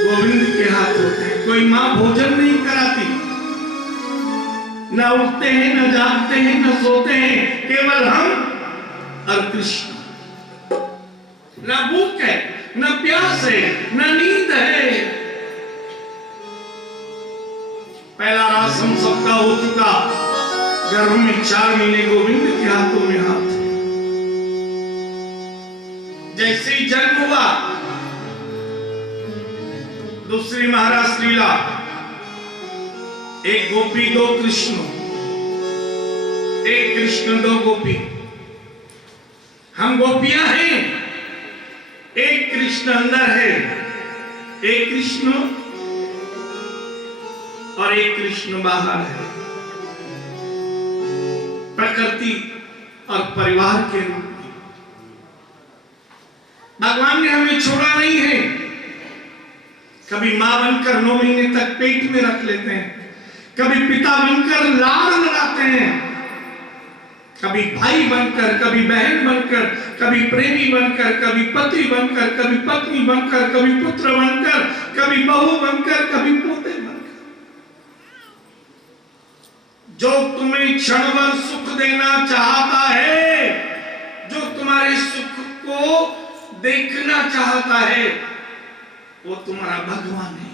गोविंद के हाथ होते हैं। कोई मां भोजन नहीं कराती, न उठते हैं, न जागते हैं, न सोते हैं, केवल हम और कृष्ण। न भूख है, न प्यास है, न नींद है। पहला रास हम सबका हो चुका। गर्भ में 4 महीने गोविंद के हाथों में हाथ। जैसे ही जन्म हुआ, दूसरी महाराज लीला, एक गोपी 2 कृष्ण, एक कृष्ण 2 गोपी। हम गोपियां हैं, एक कृष्ण अंदर है, एक कृष्ण और एक कृष्ण बाहर है। प्रकृति और परिवार के रूप में भगवान ने हमें छोड़ा नहीं है। कभी मां बनकर 9 महीने तक पेट में रख लेते हैं, कभी पिता बनकर लाड़ लगाते हैं, कभी भाई बनकर, कभी बहन बनकर, कभी प्रेमी बनकर, कभी पति बनकर, कभी पत्नी बनकर, कभी पुत्र बनकर, कभी बहू बनकर, कभी पोते बनकर। जो तुम्हें क्षणभर सुख देना चाहता है, जो तुम्हारे सुख को देखना चाहता है, वो तुम्हारा भगवान है।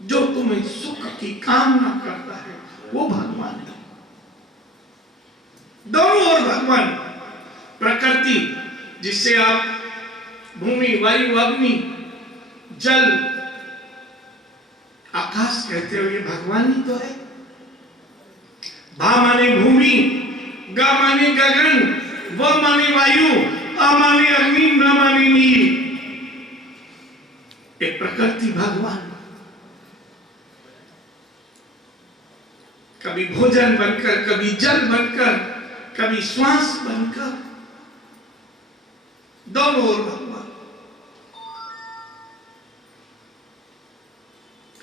जो तुम्हें सुख की कामना करता है, वो भगवान है। दोनों ओर भगवान। प्रकृति, जिससे आप भूमि, वायु, अग्नि, जल, आकाश कहते हो, ये भगवान ही तो है। भा माने भूमि, गा माने गगन, व माने वायु, अ माने अग्नि, न माने नील। एक प्रकृति भगवान। कभी भोजन बनकर, कभी जल बनकर, कभी श्वास बनकर, दोनों ओर भगवान।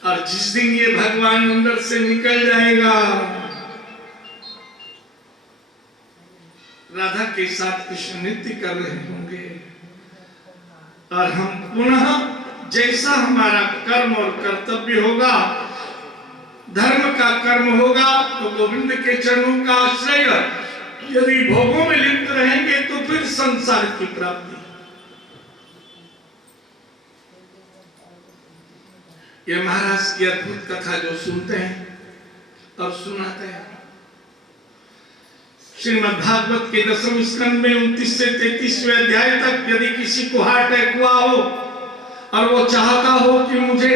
और जिस दिन ये भगवान अंदर से निकल जाएगा, राधा के साथ कृष्ण नृत्य कर रहे होंगे और हम पुनः जैसा हमारा कर्म और कर्तव्य होगा, धर्म का कर्म होगा, तो गोविंद के चरणों का आश्रय। यदि भोगों में लिप्त रहेंगे तो फिर संसार की प्राप्ति। यह महाराज की अद्भुत कथा जो सुनते हैं और सुनाते हैं। श्रीमद् भागवत के 10वें स्कंद में 29 से 33वें अध्याय तक यदि किसी को हार्ट अटैक हुआ हो और वो चाहता हो कि मुझे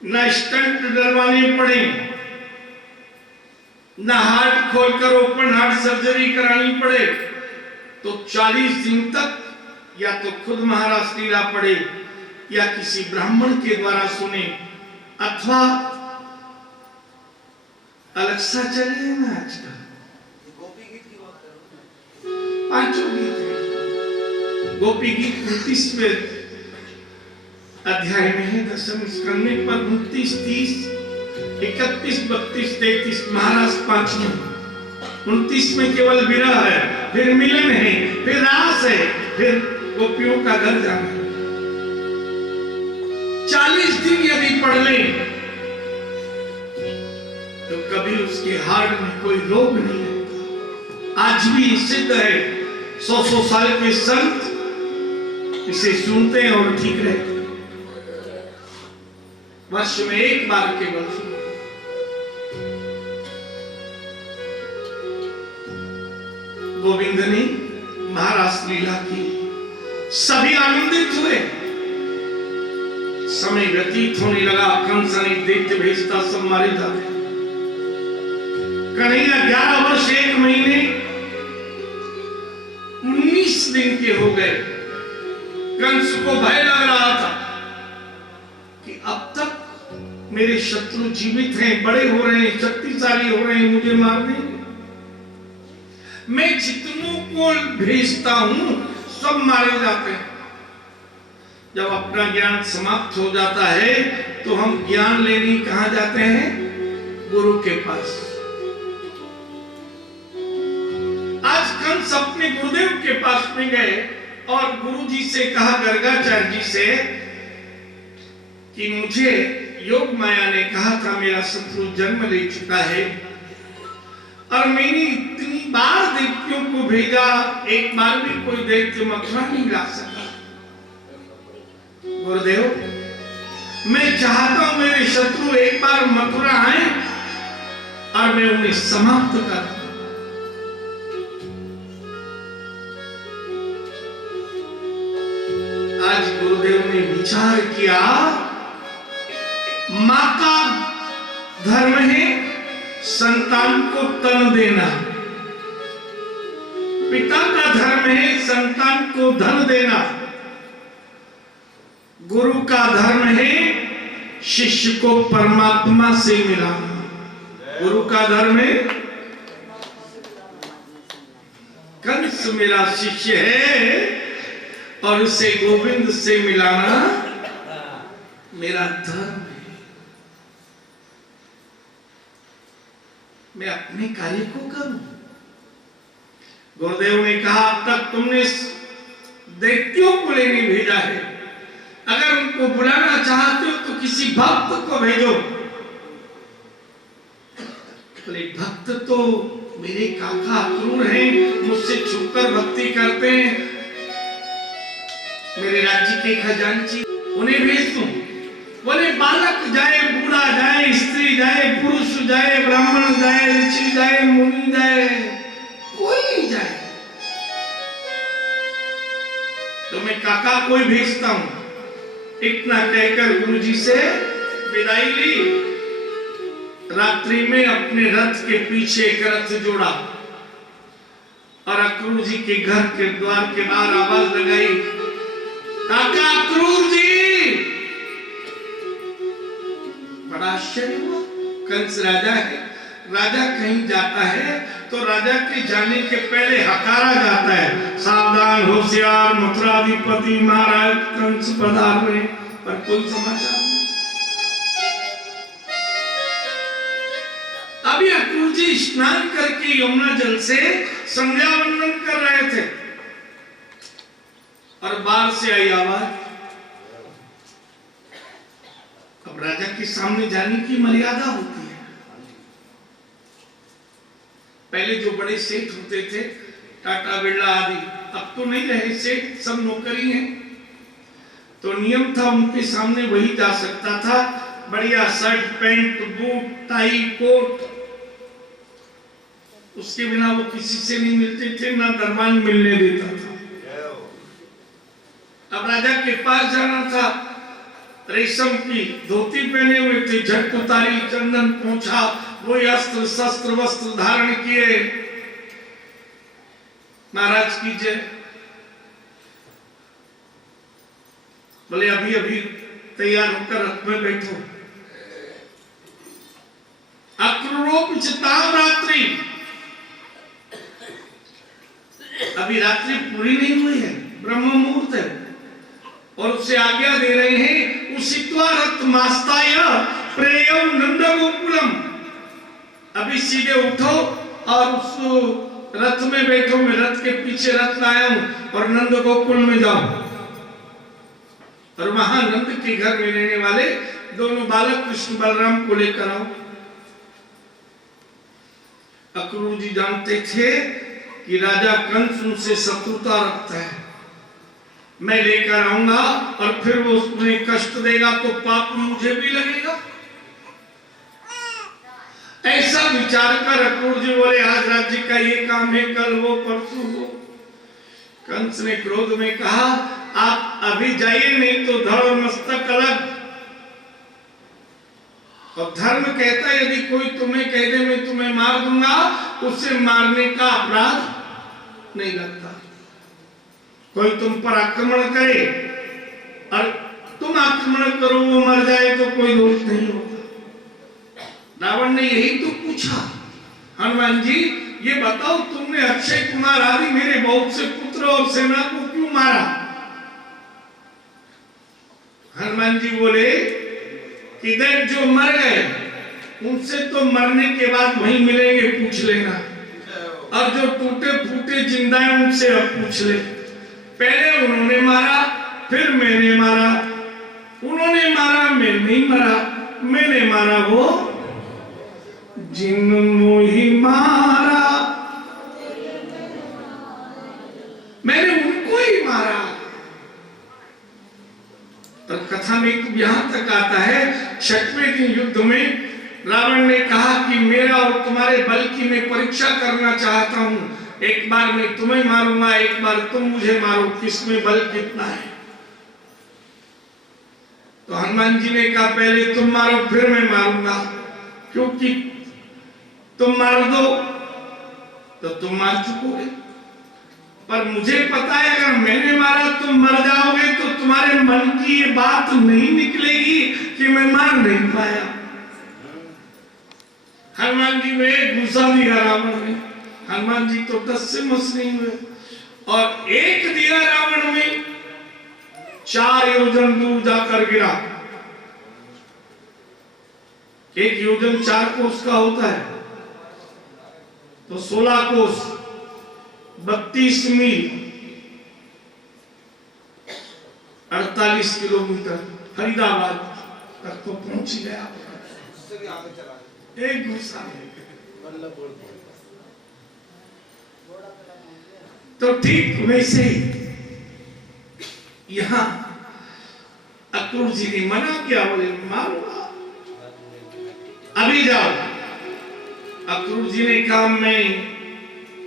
न स्टंट डलवाने पड़े, न हार्ट खोलकर ओपन हार्ट सर्जरी करानी पड़े, तो 40 दिन तक या तो खुद महाराज लीला पढ़े या किसी ब्राह्मण के द्वारा सुने, अथवा अलेक्सा चलिए ना आजकल गोपी गीत की बात करो, 5 गीत, गोपी गीत 29वें अध्याय में है, 10वें स्कंद में पद 29, 30, 31, 32, 33। महाराज 5 में 29 में केवल विरह है, फिर मिलन है, फिर रास है, फिर गोपियों का घर जाना। 40 दिन यदि पढ़ ले तो कभी उसके हार्ट में कोई रोग नहीं है। आज भी सिद्ध है, 100 साल के संत इसे सुनते हैं और ठीक रहते हैं। वर्ष में एक बार केवल सुनो। गोविंद ने महाराज लीला की, सभी आनंदित हुए, समय व्यतीत होने लगा, कंस ने दैत्य भेजता, सब मारे जाते। कन्हैया 11 वर्ष 1 महीने 19 दिन के हो गए। कंस को भय लग रहा था कि अब तक मेरे शत्रु जीवित हैं, बड़े हो रहे हैं, शक्तिशाली हो रहे हैं, मुझे मार देंगे। मैं जितनों को भेजता हूं सब मारे जाते हैं। जब अपना ज्ञान समाप्त हो जाता है तो हम ज्ञान लेने कहां जाते हैं? गुरु के पास। आज कंस अपने गुरुदेव के पास में गए और गुरु जी से कहा, गर्गाचार्य जी से, कि मुझे योग माया ने कहा था मेरा शत्रु जन्म ले चुका है और मैंने इतनी बार दैत्यों को भेजा, एक बार भी कोई दैत्य मथुरा नहीं ला सका। गुरुदेव, मैं चाहता हूं मेरे शत्रु एक बार मथुरा आए और मैं उन्हें समाप्त कर दूं। आज गुरुदेव ने विचार किया, मां का धर्म है संतान को तन देना, पिता का धर्म है संतान को धन देना, गुरु का धर्म है शिष्य को परमात्मा से मिलाना। गुरु का धर्म है, कंस मेरा शिष्य है और उसे गोविंद से मिलाना मेरा धर्म है। मैं अपने कार्य को करूं। गुरुदेव ने कहा, अब तक तुमने दैत्यों को लेने भेजा है, अगर उनको बुलाना चाहते हो तो किसी भक्त को भेजो। बोले, भक्त तो मेरे काका अक्रूर हैं, मुझसे छुपकर भक्ति करते हैं, मेरे राज्य के खजांची, उन्हें भेज दूं। बोले, बालक जाए, बूढ़ा जाए, स्त्री जाए, पुरुष जाए, ब्राह्मण जाए, ऋषि जाए, मुनि जाए, कोई नहीं जाए तो मैं काका कोई भेजता हूं। इतना कहकर गुरुजी से विदाई ली। रात्रि में अपने रथ के पीछे एक रथ जोड़ा और अक्रूर जी के घर के द्वार के बाहर आवाज लगाई, काका अक्रूर जी। बड़ा आश्चर्य हुआ, कंस राजा है, राजा कहीं जाता है तो राजा के जाने के पहले हकारा जाता है, सावधान होशियार मथुराधिपति महाराज कंस पधार रहे, पर कोई समाचार नहीं। अभी अक्रूर जी स्नान करके यमुना जल से संध्या वंदन कर रहे थे और बाहर से आई आवाज। अब राजा के सामने जाने की मर्यादा होती है। पहले जो बड़े सेठ होते थे, टाटा बिरला आदि, अब तो नहीं रहे सेठ, सब नौकरी हैं, तो नियम था उनके सामने वही जा सकता था। बढ़िया shirt pant boot tie coat, उसके बिना वो किसी से नहीं मिलते थे, ना दरबान मिलने देता था। अब राजा के पास जाना था, रेशम की धोती पहने हुए थे, झट उतारी, चंदन पोंछा, वही अस्त्र शस्त्र वस्त्र धारण किए, महाराज की जय। बोले, अभी अभी तैयार होकर रथ में बैठो। अक्रूरोपिचताम रात्रि, अभी रात्रि पूरी नहीं हुई है, ब्रह्म मुहूर्त है और उसे आज्ञा दे रहे हैं, उसित्वा रथ मास्ताय प्रेयम नंद गोकुलम। अभी सीधे उठो और उस रथ में बैठो, मैं रथ के पीछे रथ लाया हूं और नंद गोकुल में जाओ और वहां नंद के घर में रहने वाले दोनों बालक कृष्ण बलराम को लेकर आओ। अक्रूर जी जानते थे कि राजा कंस उनसे शत्रुता रखता है, मैं लेकर आऊंगा और फिर वो उसमें कष्ट देगा तो पाप मुझे भी लगेगा। ऐसा विचार कर अक्रूर जी बोले, आज राज्य का ये काम है, कल वो परसों वो। कंस ने क्रोध में कहा, आप अभी जाइए, नहीं तो धड़ और मस्तक अलग। और धर्म कहता है यदि कोई तुम्हें कह दे मैं तुम्हें मार दूंगा, उससे मारने का अपराध नहीं लगता। कोई तुम पर आक्रमण करे और तुम आक्रमण करो वो मर जाए तो कोई दोष नहीं होता। रावण ने यही तो पूछा, हनुमान जी ये बताओ तुमने अक्षय कुमार आदि मेरे बहुत से पुत्र और सेना को क्यों मारा? हनुमान जी बोले कि देख जो मर गए उनसे तो मरने के बाद वहीं मिलेंगे, पूछ लेना, और जो टूटे फूटे जिंदा है उनसे अब पूछ ले। पहले उन्होंने मारा फिर मैंने मारा, उन्होंने मारा मैं नहीं मारा, मैंने मारा वो जिन्होंने ही मारा, मैंने उनको ही मारा। तो कथा में यहां तक आता है, 6वें दिन युद्ध में रावण ने कहा कि मेरा और तुम्हारे बल की मैं परीक्षा करना चाहता हूं, एक बार मैं तुम्हें मारूंगा, एक बार तुम मुझे मारो, किसमें बल कितना है। तो हनुमान जी ने कहा पहले तुम मारो फिर मैं मारूंगा, क्योंकि तुम मार दो तो तुम मार चुकोगे, पर मुझे पता है अगर मैंने मारा तुम मर जाओगे तो तुम्हारे मन की ये बात नहीं निकलेगी कि मैं मार नहीं पाया। हनुमान जी ने गुस्सा दिया रावण ने, हनुमान जी तो 10 से मस नहीं हुए, और एक दिया रावण में 4 योजन दूर जाकर गिरा। एक योजन 4 कोस का होता है, तो 16 कोस 32 मील 48 किलोमीटर फरीदाबाद तक तो पहुंच गया। एक गुस्सा तो ठीक वैसे यहां अक्रूर जी ने मना किया, बोले मारूंगा अभी जाओ। अक्रूर जी ने कहा मैं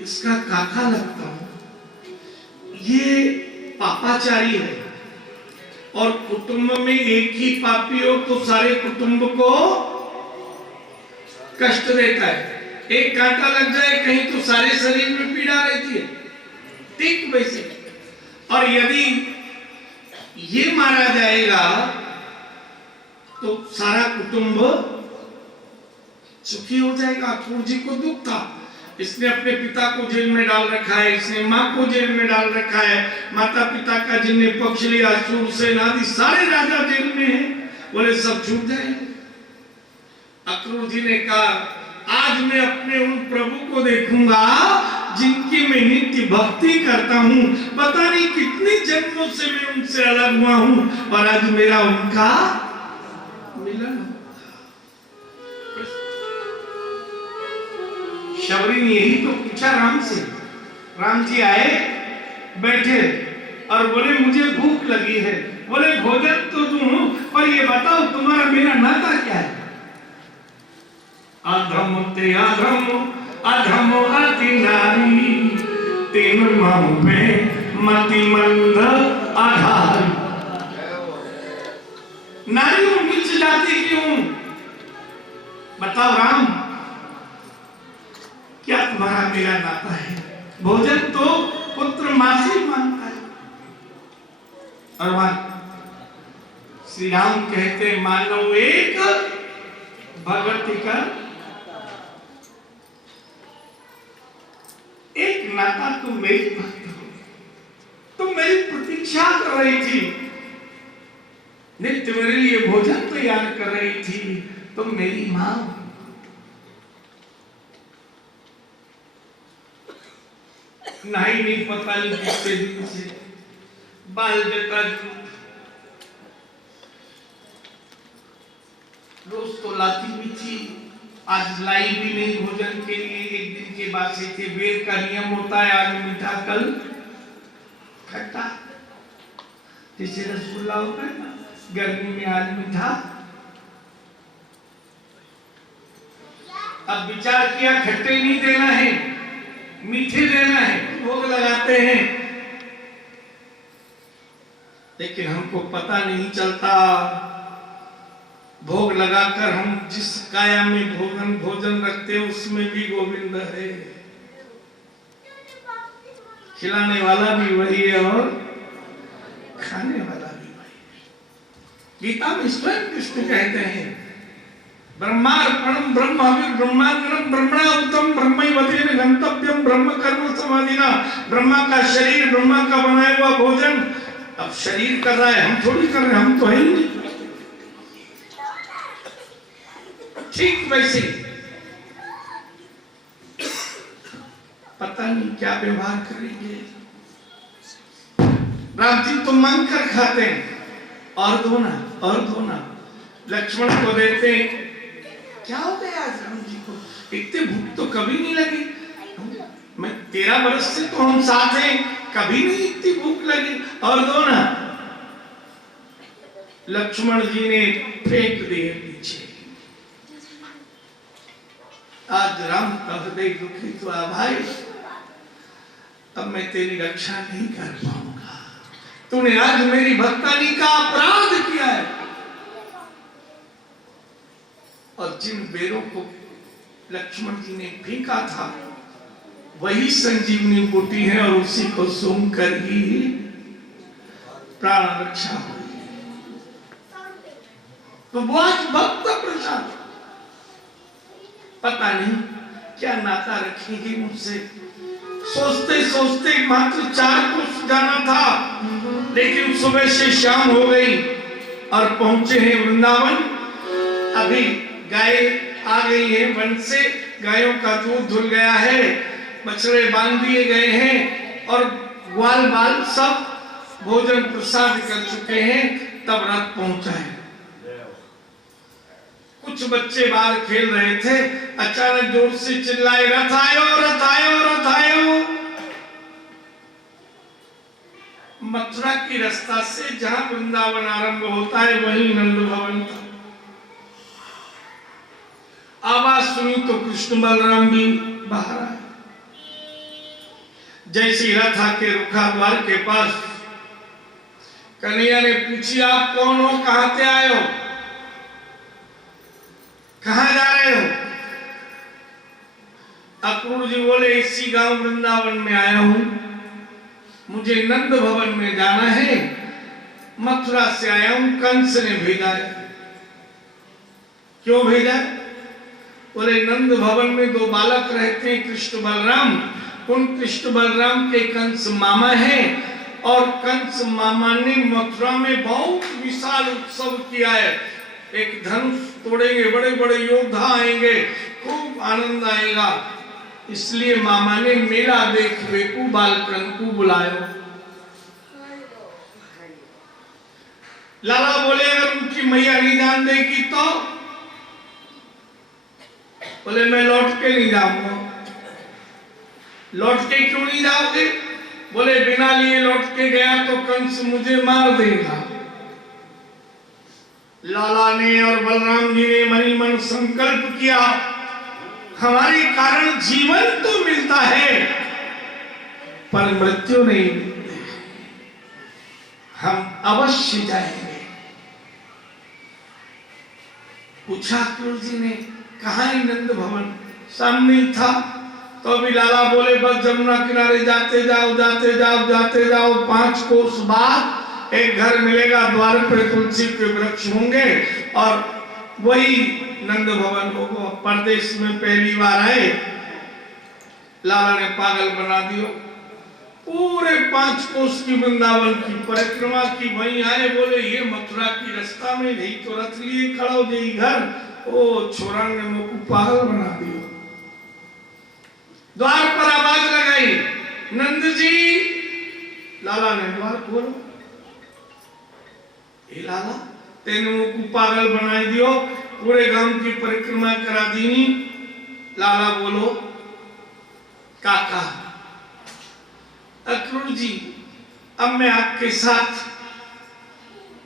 इसका काका लगता हूं, ये पापाचारी है और कुटुंब में एक ही पापी हो तो सारे कुटुंब को कष्ट देता है, एक कांटा लग जाए कहीं तो सारे शरीर में पीड़ा रहती है, ठीक वैसे। और यदि ये मारा जाएगा तो सारा कुटुंब सुखी हो जाएगा। अक्रूर जी को दुख था, इसने अपने पिता को जेल में डाल रखा है, इसने माँ को जेल में डाल रखा है, माता पिता का जिनने पक्ष लिया शूरसेन आदि सारे राजा जेल में हैं, बोले सब छूट जाएंगे। अक्रूर जी ने कहा आज मैं अपने उन प्रभु को देखूंगा जिनकी मैं नित्य भक्ति करता हूँ, पता नहीं कितने जन्मों से मैं उनसे अलग हुआ हूँ और आज मेरा उनका मिलन। शबरी ने यही तो पूछा राम से। राम जी आए बैठे और बोले मुझे भूख लगी है, बोले भोजन तो दूं पर ये बताओ तुम्हारा मेरा नाता क्या है। अधम ते अधम अधम अति नारी, तीन माह में मति मंद आधार। नारियों नीच जाती क्यों, बताओ राम क्या तुम्हारा मेरा नाता है। भोजन तो पुत्र मां से मांगता है। और वहां श्री राम कहते मानो एक भगवती का एक नाता, तुम मेरी भक्त हो, तुम मेरी प्रतीक्षा कर रही थी, नित्य मेरे लिए भोजन तैयार कर रही थी, तुम मेरी मां। नहीं पता नहीं कितने दिन से बाल बेटा रोज तो लाती भी थी, आज लाई भी नहीं भोजन के लिए, एक दिन के बाद से थे। वेद का नियम होता है आज मीठा कल खट्टा, जैसे रसगुल्ला होता है ना, गर्मी में आज मीठा। अब विचार किया खट्टे नहीं देना है, मीठे देना है, भोग लगाते हैं, लेकिन हमको पता नहीं चलता भोग लगाकर हम जिस काया में भोजन रखते हैं उसमें भी गोविंद है। खिलाने वाला भी वही है और खाने वाला भी वही है। गीता में स्वयं कृष्ण कहते हैं ब्रह्मार्पणम ब्रह्माविर ब्रह्मांगनम ब्रह्मणा उत्तम ब्रह्मैवतेन गंतव्यम ब्रह्म कर्म समाधिना। ब्रह्मा का शरीर, ब्रह्मा का बनाया हुआ भोजन। अब शरीर कर रहा है, हम थोड़ी कर रहे हैं, हम तो है ही नहीं। ठीक वैसे पता नहीं क्या व्यवहार करेंगे। राम जी तो मांग कर खाते हैं और धोना लक्ष्मण को देते हैं। क्या हो गया आज राम जी को, इतने भूख तो कभी नहीं लगी। मैं 13 वर्ष से तो हम साथ हैं, कभी नहीं इतनी भूख लगी। और धोना लक्ष्मण जी ने फेंक दिए पीछे। आज राम का हृदय दुखित हुआ, भाई अब मैं तेरी रक्षा नहीं कर पाऊंगा। तूने आज मेरी भक्तानी का अपराध किया है। और जिन बेरों को लक्ष्मण जी ने फेंका था वही संजीवनी बूटी है और उसी को सूंघ कर ही प्राण रक्षा हुई। तो वो आज भक्त प्रसाद पता नहीं क्या नाता रखेंगे मुझसे। सोचते सोचते मात्र 4 कोस जाना था, लेकिन सुबह से शाम हो गई और पहुंचे हैं वृंदावन। अभी गाय आ गई है वन से, गायों का दूध धुल गया है, बछड़े बांध दिए गए हैं और ग्वाल बाल सब भोजन प्रसाद कर चुके हैं। तब रथ पहुंचा है। कुछ बच्चे बाहर खेल रहे थे, अचानक जोर से चिल्लाए, रथ आयो रथ आयो रथ आयो। मथुरा की रास्ता से जहां वृंदावन आरंभ होता है वहीं नंद भवन था। आवाज सुनी तो कृष्ण बलराम भी बाहर आए। जैसे रथ आके रुका द्वार के पास, कन्हैया ने पूछी आप कौन हो, कहां से आए हो, कहां जा रहे हो? अक्रूर जी बोले इसी गांव वृंदावन में आया हूं, मुझे नंद भवन में जाना है, मथुरा से आया हूं, कंस ने भेजा है। क्यों भेजा? बोले नंद भवन में 2 बालक रहते हैं कृष्ण बलराम, उन कृष्ण बलराम के कंस मामा हैं और कंस मामा ने मथुरा में बहुत विशाल उत्सव किया है। एक धनुष तोड़ेंगे, बड़े बड़े योद्धा आएंगे, खूब आनंद आएगा, इसलिए मामा ने मेला देखने को बालकन को बुलाया। लाला बोले अगर उनकी मैया नहीं जान देगी तो? बोले मैं लौट के नहीं जाऊंगा। लौट के क्यों नहीं जाओगे? बोले बिना लिए लौट के गया तो कंस मुझे मार देगा। लाला ने और बलराम जी ने मन ही मन संकल्प किया, हमारे कारण जीवन तो मिलता है पर मृत्यु नहीं मिलती, हम अवश्य जाएंगे। पूछा अक्रूर जी ने कहाँ है नंद भवन? सामने ही था। तो अभी लाला बोले बस जमुना किनारे जाते जाओ जाते जाओ जाते जाओ, 5 कोस बाद एक घर मिलेगा, द्वार पे तुलसी के वृक्ष होंगे और वही नंद भवन होगा। परदेश में पहली बार आए, लाला ने पागल बना दियो। पूरे 5 कोस की वृंदावन की परिक्रमा की, वहीं आए, बोले ये मथुरा की रास्ता में यही तो रथ लिए खड़ो यही घर। ओ छोरा ने मुझको पागल बना दियो। द्वार पर आवाज लगाई, नंद जी। लाला ने द्वार खोलो। ए लाला तेने मुझको पागल बना दियो, पूरे गांव की परिक्रमा करा दीनी। लाला बोलो काका अक्रूर जी अब मैं आपके साथ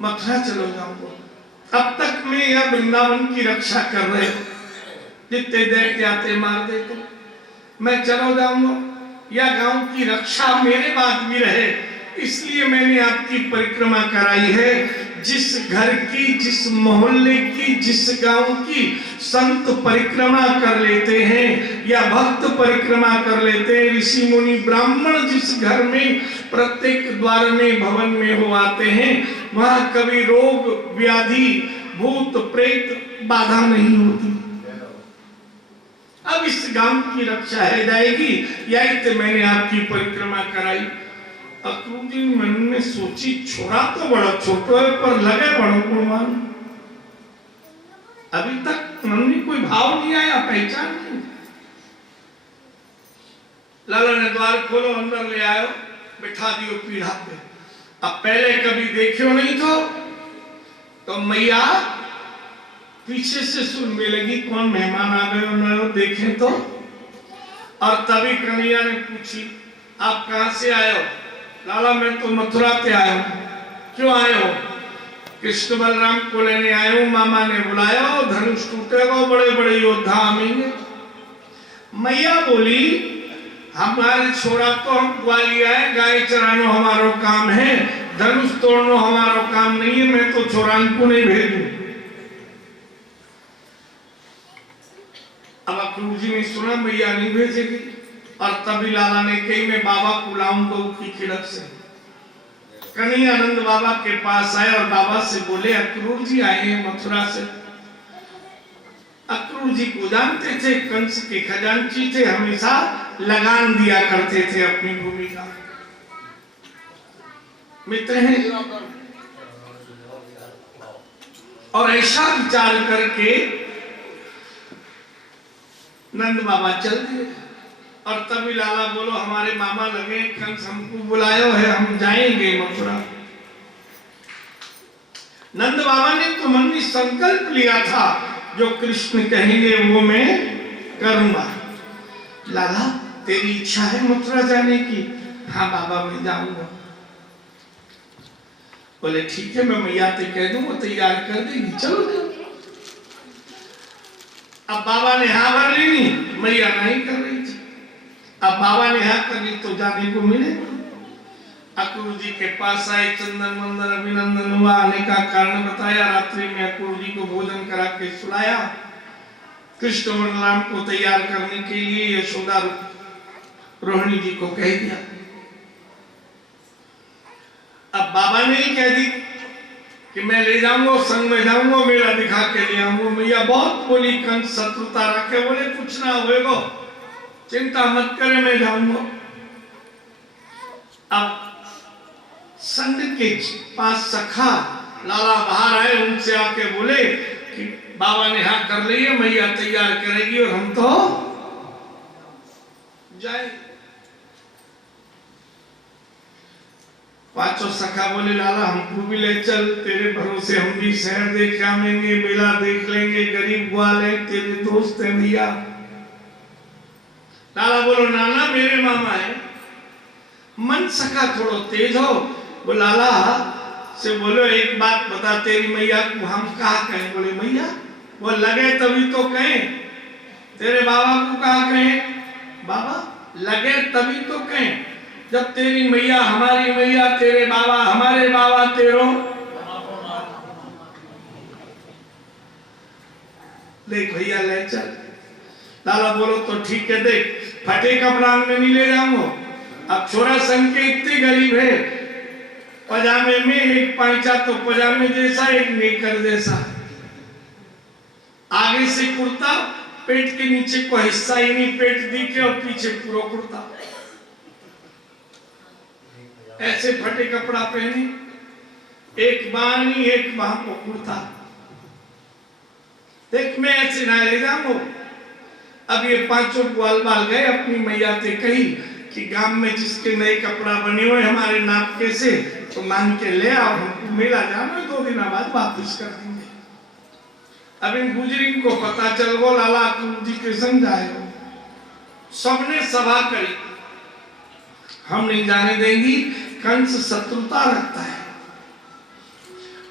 मथुरा चलो जाऊंगा, अब तक मैं यह वृंदावन की रक्षा कर रहे हो, जितने दैत्य आते मार दे तो मैं चलो जाऊंगा, यह गांव की रक्षा मेरे बाद भी रहे, इसलिए मैंने आपकी परिक्रमा कराई है। जिस घर की, जिस मोहल्ले की, जिस गांव की संत परिक्रमा कर लेते हैं या भक्त परिक्रमा कर लेते हैं, ऋषि मुनि ब्राह्मण जिस घर में प्रत्येक द्वार में भवन में हो आते हैं, वहां कभी रोग व्याधि भूत प्रेत बाधा नहीं होती। अब इस गांव की रक्षा है जाएगी, यही तो मैंने आपकी परिक्रमा कराई। अक्रूर जी मन में सोची, छोरा तो बड़ा छोटा है पर लगे बड़ा गुणवान। अभी तक मन में कोई भाव नहीं आया, पहचान नहीं। लाला ने द्वार खोलो, अंदर ले आयो, बिठा दियो पीढ़ा पे। अब पहले कभी देखियो नहीं तो मैया पीछे से सुनने लगी, कौन मेहमान आ गए न देखें तो। और तभी कन्हैया ने पूछी, आप कहां से आए हो? लाला मैं तो मथुरा से आया हूं। क्यों आए हो? कृष्ण बलराम को लेने आए हूं, मामा ने बुलाया, धनुष टूटेगा, बड़े बड़े योद्धा आएंगे। मैया बोली, हमारे छोरा तो हम ग्वालिया है, गाय चरानो हमारो काम है, धनुष तोड़नो हमारो काम नहीं है, मैं तो छोरान को नहीं भेजू। अब अक्रूर जी ने सुना मैया नहीं भेजेगी, और तभी लाला ने कही मैं बाबा को लाऊंगा की खिड़क से। कन्हैया आनंद बाबा के पास आए और बाबा से बोले, अक्रूर जी आए हैं मथुरा से। अक्रूर जी को जानते थे, कंस के खजांची थे, हमेशा लगान दिया करते थे अपनी भूमि का। मित्र हैं और ऐसा विचार करके नंद बाबा चल दिए। और तभी लाला बोलो, हमारे मामा लगे, कंस हमको बुलायो है, हम जाएंगे मथुरा। नंद बाबा ने तो मन में संकल्प लिया था, जो कृष्ण कहेंगे वो मैं करूंगा। लाला तेरी इच्छा है मथुरा जाने की? हाँ बाबा मैं जाऊंगा। बोले ठीक है, मैं मैया से कह दूं, वो तैयार कर देगी, चलो जाओ। अब बाबा ने हाँ भर ली, मैया नहीं कर रही थी। अब बाबा ने हाँ कर ली तो जाने को मिले। अक्रूर जी के पास आए, चंदन मंदन अभिनंदन हुआ, आने का कारण बताया। रात्रि में अक्रूर जी को भोजन करा के सुलाया। कृष्ण बलराम को तैयार करने के लिए यशोदा रोहिणी जी को कह दिया। अब बाबा ने ही कह दी कि मैं ले जाऊंगा, संग में जाऊंगा, मेला दिखा के ले आऊंगा। मैया बहुत बोली, कंस शत्रुता रखे, बोले कुछ ना होएगा, चिंता मत करे, मैं जाऊंगा। अब संग के पास सखा लाला बाहर आए, उनसे आके बोले कि बाबा ने हाँ कर ली है, मैया तैयार करेगी और हम तो जाए। पांचों सखा बोले, लाला हमको भी ले चल, तेरे भरोसे हम भी शहर देख आएंगे, मेला देख लेंगे, गरीब ग्वाल है, तेरे दोस्त है भैया। लाला बोलो, नाना मेरे मामा है। मन सखा थोड़ो तेज हो, वो लाला से बोलो एक बात बता, तेरी मैया को हम कहा कहें? बोले मैया, वो लगे तभी तो कहें। तेरे बाबा को कहा कहें? बाबा लगे तभी तो कहें। जब तेरी मैया हमारी मैया, तेरे बाबा हमारे बाबा, तेरो देख भैया ले चल। लाला बोलो तो ठीक है, देख फटे कपड़ा में नहीं ले जाऊंगा। अब छोरा संग के इतने गरीब है, पजामे में एक पैंचा तो पजामे जैसा, एक नेकर जैसा, आगे से कुर्ता, पेट के नीचे कोई हिस्सा ही नहीं, पेट दिखे और पीछे पूरा कुर्ता। ऐसे फटे कपड़ा पहने, एक बानी एक बाह को कुर्ता। देख मैं ऐसे ना ले जाऊंगा। अब ये पांचों ग्वाल बाल गए, अपनी मैया से कही कि गांव में जिसके नए कपड़ा बने हुए हमारे नाप के से, तो मांग के ले आओ, हमको मेला जाना, 2 दिन बाद वापस कर देंगे। अब इन गुजरी को पता चल गो लाला अक्रूर जी के संग जाए हो। सबने सभा करी, हम नहीं जाने देंगी, कंस शत्रुता रखता है।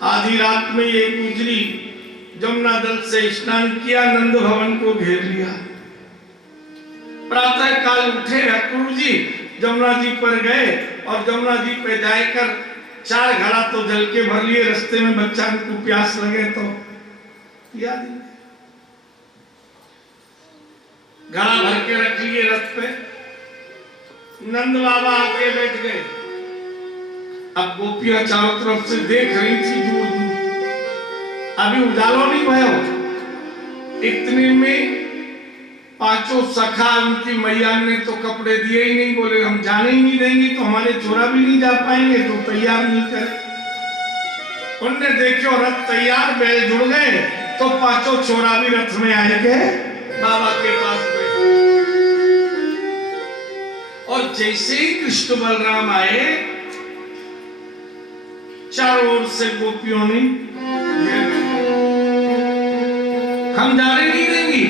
आधी रात में ये गुजरी जमुना जल से स्नान किया, नंद भवन को घेर लिया। प्रातः काल उठे अक्रूर जी, जमुना जी पर गए और जमुना जी पे जाकर 4 घड़ा तो जल के भर लिए, रास्ते में बच्चा को प्यास लगे तो पिया दिए। घड़ा भर के रख लिए रथ पे। नंद बाबा आके बैठ गए। अब गोपियां चारों तरफ से देख रही थी दूर दूर। अभी उजालो नहीं भयो। इतने में 5 सखा उनकी मैया ने तो कपड़े दिए ही नहीं, बोले हम जाने ही नहीं देंगे तो हमारे छोरा भी नहीं जा पाएंगे, तो तैयार नहीं करे। उनने देखो रथ तैयार, बैल जुड़ गए तो 5 छोरा भी रथ में आए गए बाबा के पास बैठे। और जैसे ही कृष्ण बलराम आए, चारों ओर से गोपियों ने हम जाने नहीं देंगी।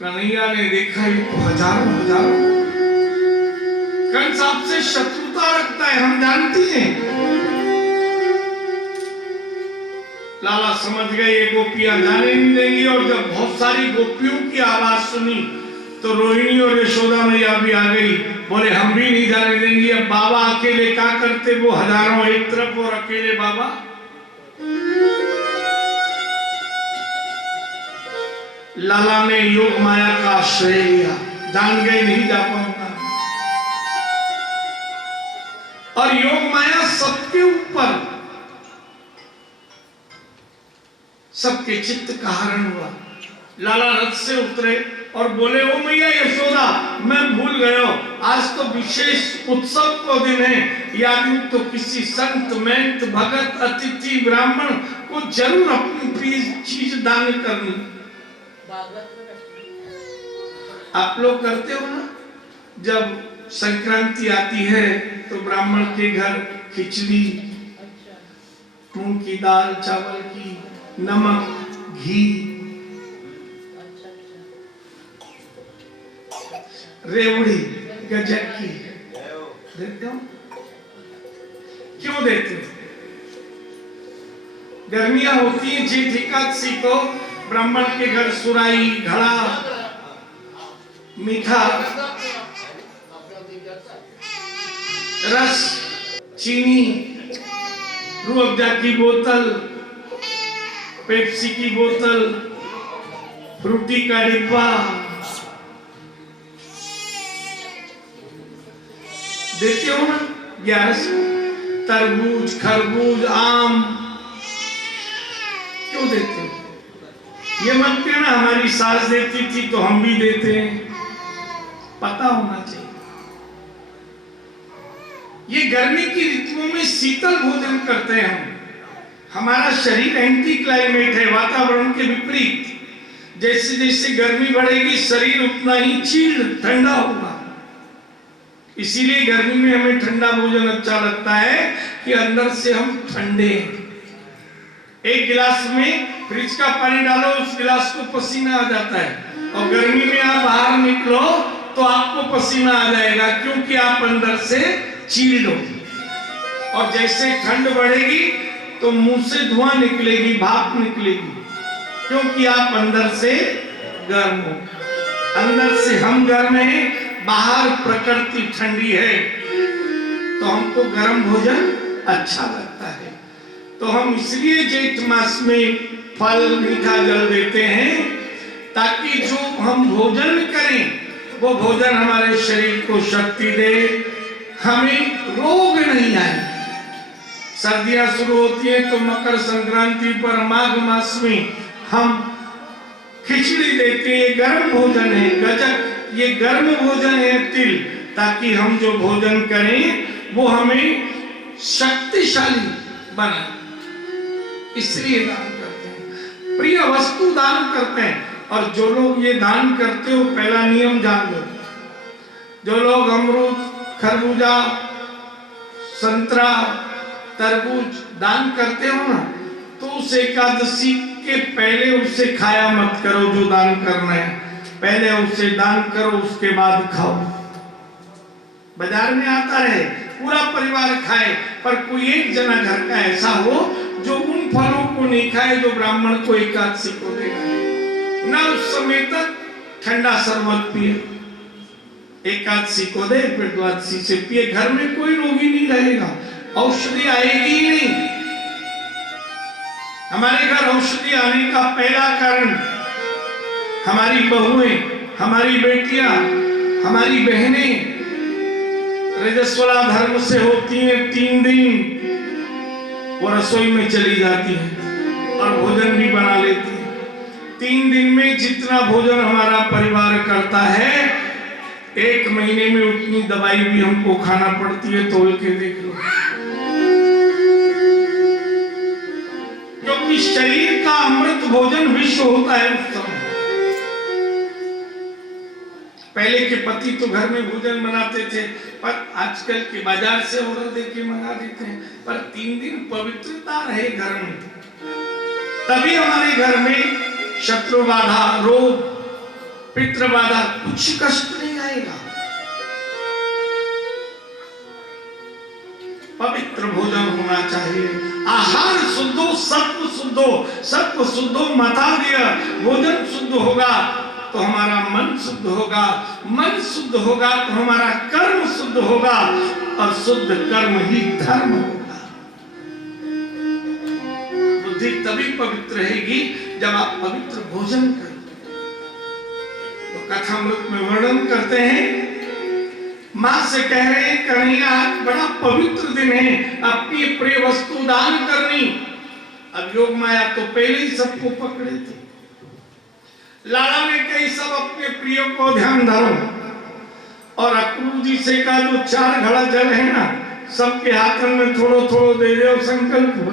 कन्हैया ने देखा ये तो हजारों कंस आपसे शत्रुता रखता है, हम जानती हैं। लाला समझ गए ये गोपियां जाने नहीं देंगी। और जब बहुत सारी गोपियों की आवाज सुनी तो रोहिणी और यशोदा मैया भी आ गई, बोले हम भी नहीं जाने देंगे। अब बाबा अकेले क्या करते, वो हजारों एक तरफ और अकेले बाबा। लाला ने योग माया का आश्रय लिया, जान गए नहीं जा पाऊंगा। और योग माया सबके ऊपर, सबके चित्त का हरण हुआ। लाला रथ से उतरे और बोले ओ मैया यशोदा, मैं भूल गया, आज तो विशेष उत्सव को दिन है, याद तो किसी संत महंत भगत अतिथि ब्राह्मण को जरूर अपनी चीज दान करनी। आप लोग करते हो ना, जब संक्रांति आती है तो ब्राह्मण के घर खिचड़ी, मूंग की दाल, चावल की, नमक, घी, रेवड़ी, गजक की देते हो। क्यों देते हो? गर्मियां होती हैं, जेठ एकादशी को ब्राह्मण के घर सुराई, घड़ा, मीठा, रस, चीनी, रूह अफ़ज़ा की बोतल, पेप्सी की बोतल, फ्रूटी का डिब्बा देते हो ना। 1100 तरबूज, खरबूज, आम क्यों देते हो? ये मत कहना हमारी सास देती थी तो हम भी देते हैं, पता होना चाहिए। ये गर्मी की ऋतुओं में शीतल भोजन करते हैं हम। हमारा शरीर एंटी क्लाइमेट है, वातावरण के विपरीत। जैसे जैसे गर्मी बढ़ेगी शरीर उतना ही चिल्ड, ठंडा होगा। इसीलिए गर्मी में हमें ठंडा भोजन अच्छा लगता है कि अंदर से हम ठंडे हैं। एक गिलास में फ्रिज का पानी डालो, उस गिलास को पसीना आ जाता है। और गर्मी में आप बाहर निकलो तो आपको पसीना आ जाएगा, क्योंकि आप अंदर से चिल्ड हो। और जैसे ठंड बढ़ेगी तो मुंह से धुआं निकलेगी, भाप निकलेगी, क्योंकि आप अंदर से गर्म हो। अंदर से हम गर्म हैं, बाहर प्रकृति ठंडी है, तो हमको गर्म भोजन अच्छा लगता है। तो हम इसलिए जेठ मास में फल, मीठा जल देते हैं, ताकि जो हम भोजन करें वो भोजन हमारे शरीर को शक्ति दे, हमें रोग नहीं आए। सर्दियां शुरू होती है तो मकर संक्रांति पर माघ मास में हम खिचड़ी देते हैं, गर्म भोजन है। गजक, ये गर्म भोजन है, तिल, ताकि हम जो भोजन करें वो हमें शक्तिशाली बनाए। इसलिए दान करते हैं, प्रिय वस्तु दान करते हैं। और जो लोग ये दान करते हो, पहला नियम जान लो, जो लोग अमरूद, खरबूजा, संतरा, तरबूज दान करते हो ना, तो उस एकादशी के पहले उससे खाया मत करो। जो दान करना है पहले उससे दान करो, उसके बाद खाओ। बाजार में आता रहे, पूरा परिवार खाए, पर कोई एक जना घर का ऐसा हो जो उन फलों को नहीं खाए जो ब्राह्मण को एकादशी को देगा। ना उस समय तक ठंडा शरबत पिए, एकादशी को दे, फिर द्वादशी से पिए। घर में कोई रोगी नहीं रहेगा, औषधि आएगी ही नहीं। हमारे घर औषधि आने का पहला कारण हमारी बहुएं, हमारी बेटियां, हमारी बहनें रजस्वला धर्म से होती हैं। 3 दिन वो रसोई में चली जाती हैं और भोजन भी बना लेती हैं। 3 दिन में जितना भोजन हमारा परिवार करता है, 1 महीने में उतनी दवाई भी हमको खाना पड़ती है। तोल के देख लो, क्योंकि शरीर का अमृत भोजन विश्व होता है उस समय। पहले के पति तो घर में भोजन बनाते थे, पर आजकल के बाजार से ऑर्डर देके मंगा देते हैं। पर 3 दिन पवित्रता रहे घर में, तभी हमारे घर में शत्रु बाधा, रोग, पितृ बाधा, कुछ कष्ट नहीं आएगा। पवित्र भोजन होना चाहिए। आहार शुद्धो, सत्व शुद्धो, सत्व शुद्धो मतादय। भोजन शुद्ध होगा तो हमारा मन शुद्ध होगा, मन शुद्ध होगा तो हमारा कर्म शुद्ध होगा, और शुद्ध कर्म ही धर्म होगा। बुद्धि तभी पवित्र रहेगी जब आप पवित्र भोजन करते। तो कथामृत में वर्णन करते हैं, मां से कह रहे हैं, कन्हैया आज बड़ा पवित्र दिन है, अपनी प्रिय वस्तु दान करनी। अब योग माया तो पहले ही सबको पकड़े थे। लाला ने कही सब अपने प्रिय को ध्यान धरो, और अक्रूर जी से कहा जो 4 घड़ा जल है ना, सबके हाथ में थोड़ो थोड़ो दे दो, संकल्प हो।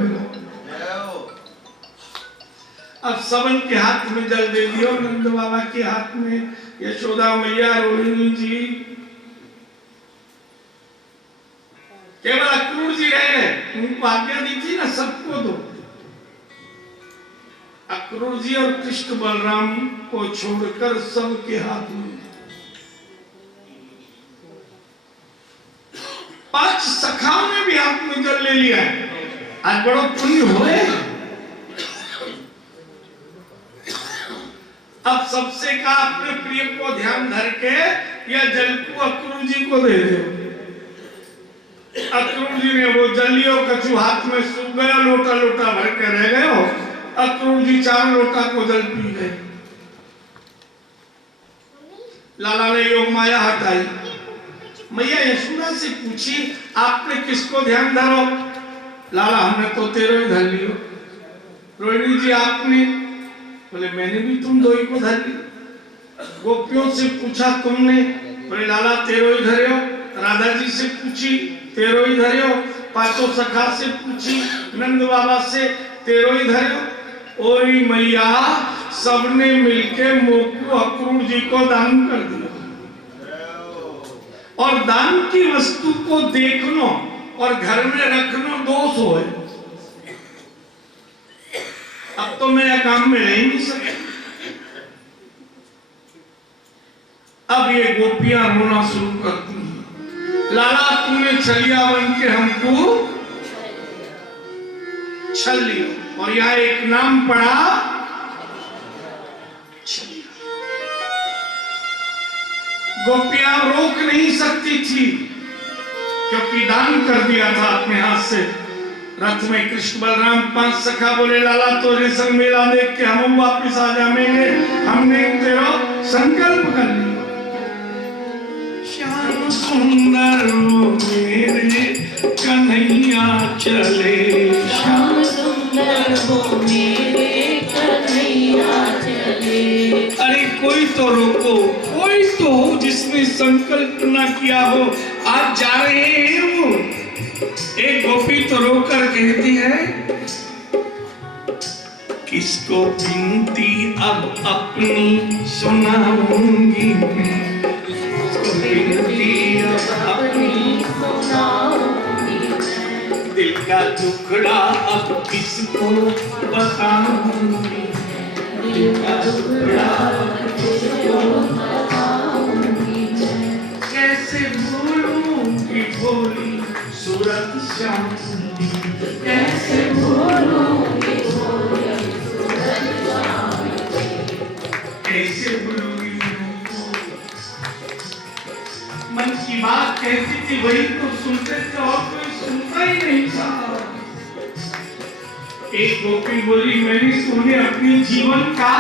अब सबन के हाथ में जल दे दियो, नंद बाबा के हाथ में, यशोदा मैया, रोहिणी जी, केवल अक्रूर जी रह गए। उनको आज्ञा दी थी ना सबको दो। अक्रूर जी और कृष्ण बलराम को छोड़कर सबके हाथ में। 5 सखाओं ने भी हाथ में जल ले लिया है। आज बड़ो पुण्य हुए। अब सबसे कहा अपने प्रिय को ध्यान धर के या जल को अक्रूर जी को दे दो। अक्रूर जी ने वो जल लियो, कछु हाथ में सूख गया, लोटा लोटा भर के रह गए हो। अक्रूर जी 4 लोटा को जल पी गए। लाला ने योग माया हटाई। मैया यशोदा से पूछी, आपने किसको ध्यान धरो? लाला हमने तो 13 ही धर लियो। रोहिणी जी आपने? बोले मैंने भी तुम 2 ही को धर लियो। गोपियों से पूछा तुमने? बोले लाला 13 ही धरे हो। राधा जी से पूछी, 13 ही धरे हो। 5 सखा से पूछी, नंद बाबा से, 13 ही धरे हो। ओरी मैया सबने मिलके मोकू अक्रूर जी को दान कर दिया। और दान की वस्तु को देखनो और घर में रखनो दोष हो। अब तो मैं यह काम में रह नहीं सकती। अब ये गोपियां रोना शुरू करती हैं, लाला तूने छलिया बन के हमको छल लिया। और यहां एक नाम पड़ा छलिया। गोपियां रोक नहीं सकती थी, क्योंकि दान कर दिया था अपने हाथ से। रथ में कृष्ण बलराम 5 सखा बोले लाला तोरे संग मेला देख के हम वापिस आ जाएंगे, हमने तेरा संकल्प कर लिया। श्याम सुंदर मेरे कन्हैया चले, श्याम सुंदर हो मेरे कन्हैया चले। अरे कोई तो रोको, कोई तो हो जिसने संकल्प ना किया हो। आज जा रहे हैं वो। एक गोपी तो रोकर कहती है, किसको बिनती अब अपनी सुनाऊंगी मैं, किसको बिनती अब अपनी सुनाऊंगी मैं, दिल का टुकड़ा अब किसको बताऊंगी, दिल का टुकड़ा किसको बताऊंगी मैं, कैसे भूलूंगी भोली सूरत श्याम, कैसे भूलूंगी भोली सूरत श्याम, कैसे भूलूंगी। की बात कहती थी वही तो सुनते थे और कोई सुनता ही नहीं था। एक गोपी बोली मैंने तुम्हें अपने जीवन का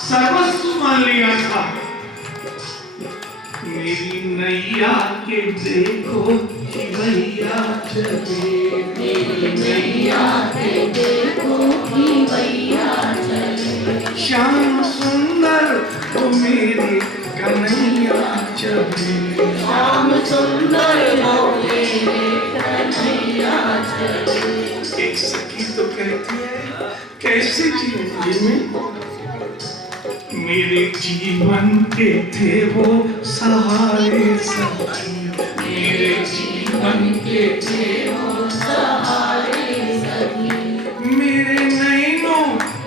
सर्वस्व मान लिया था, मेरी नैया के देखो भैया चले, मेरी नैया के देखो कि भैया चले। श्याम सुंदर तो मेरे कन्हैया चले, श्याम सुंदर हो मेरे कन्हैया चले। एक सखी तो कहती है कैसे जिएंगे मैं, मेरे जीवन के थे वो सहारे सखी, मेरे जीवन के थे वो सहारे सखी। मेरे नैनों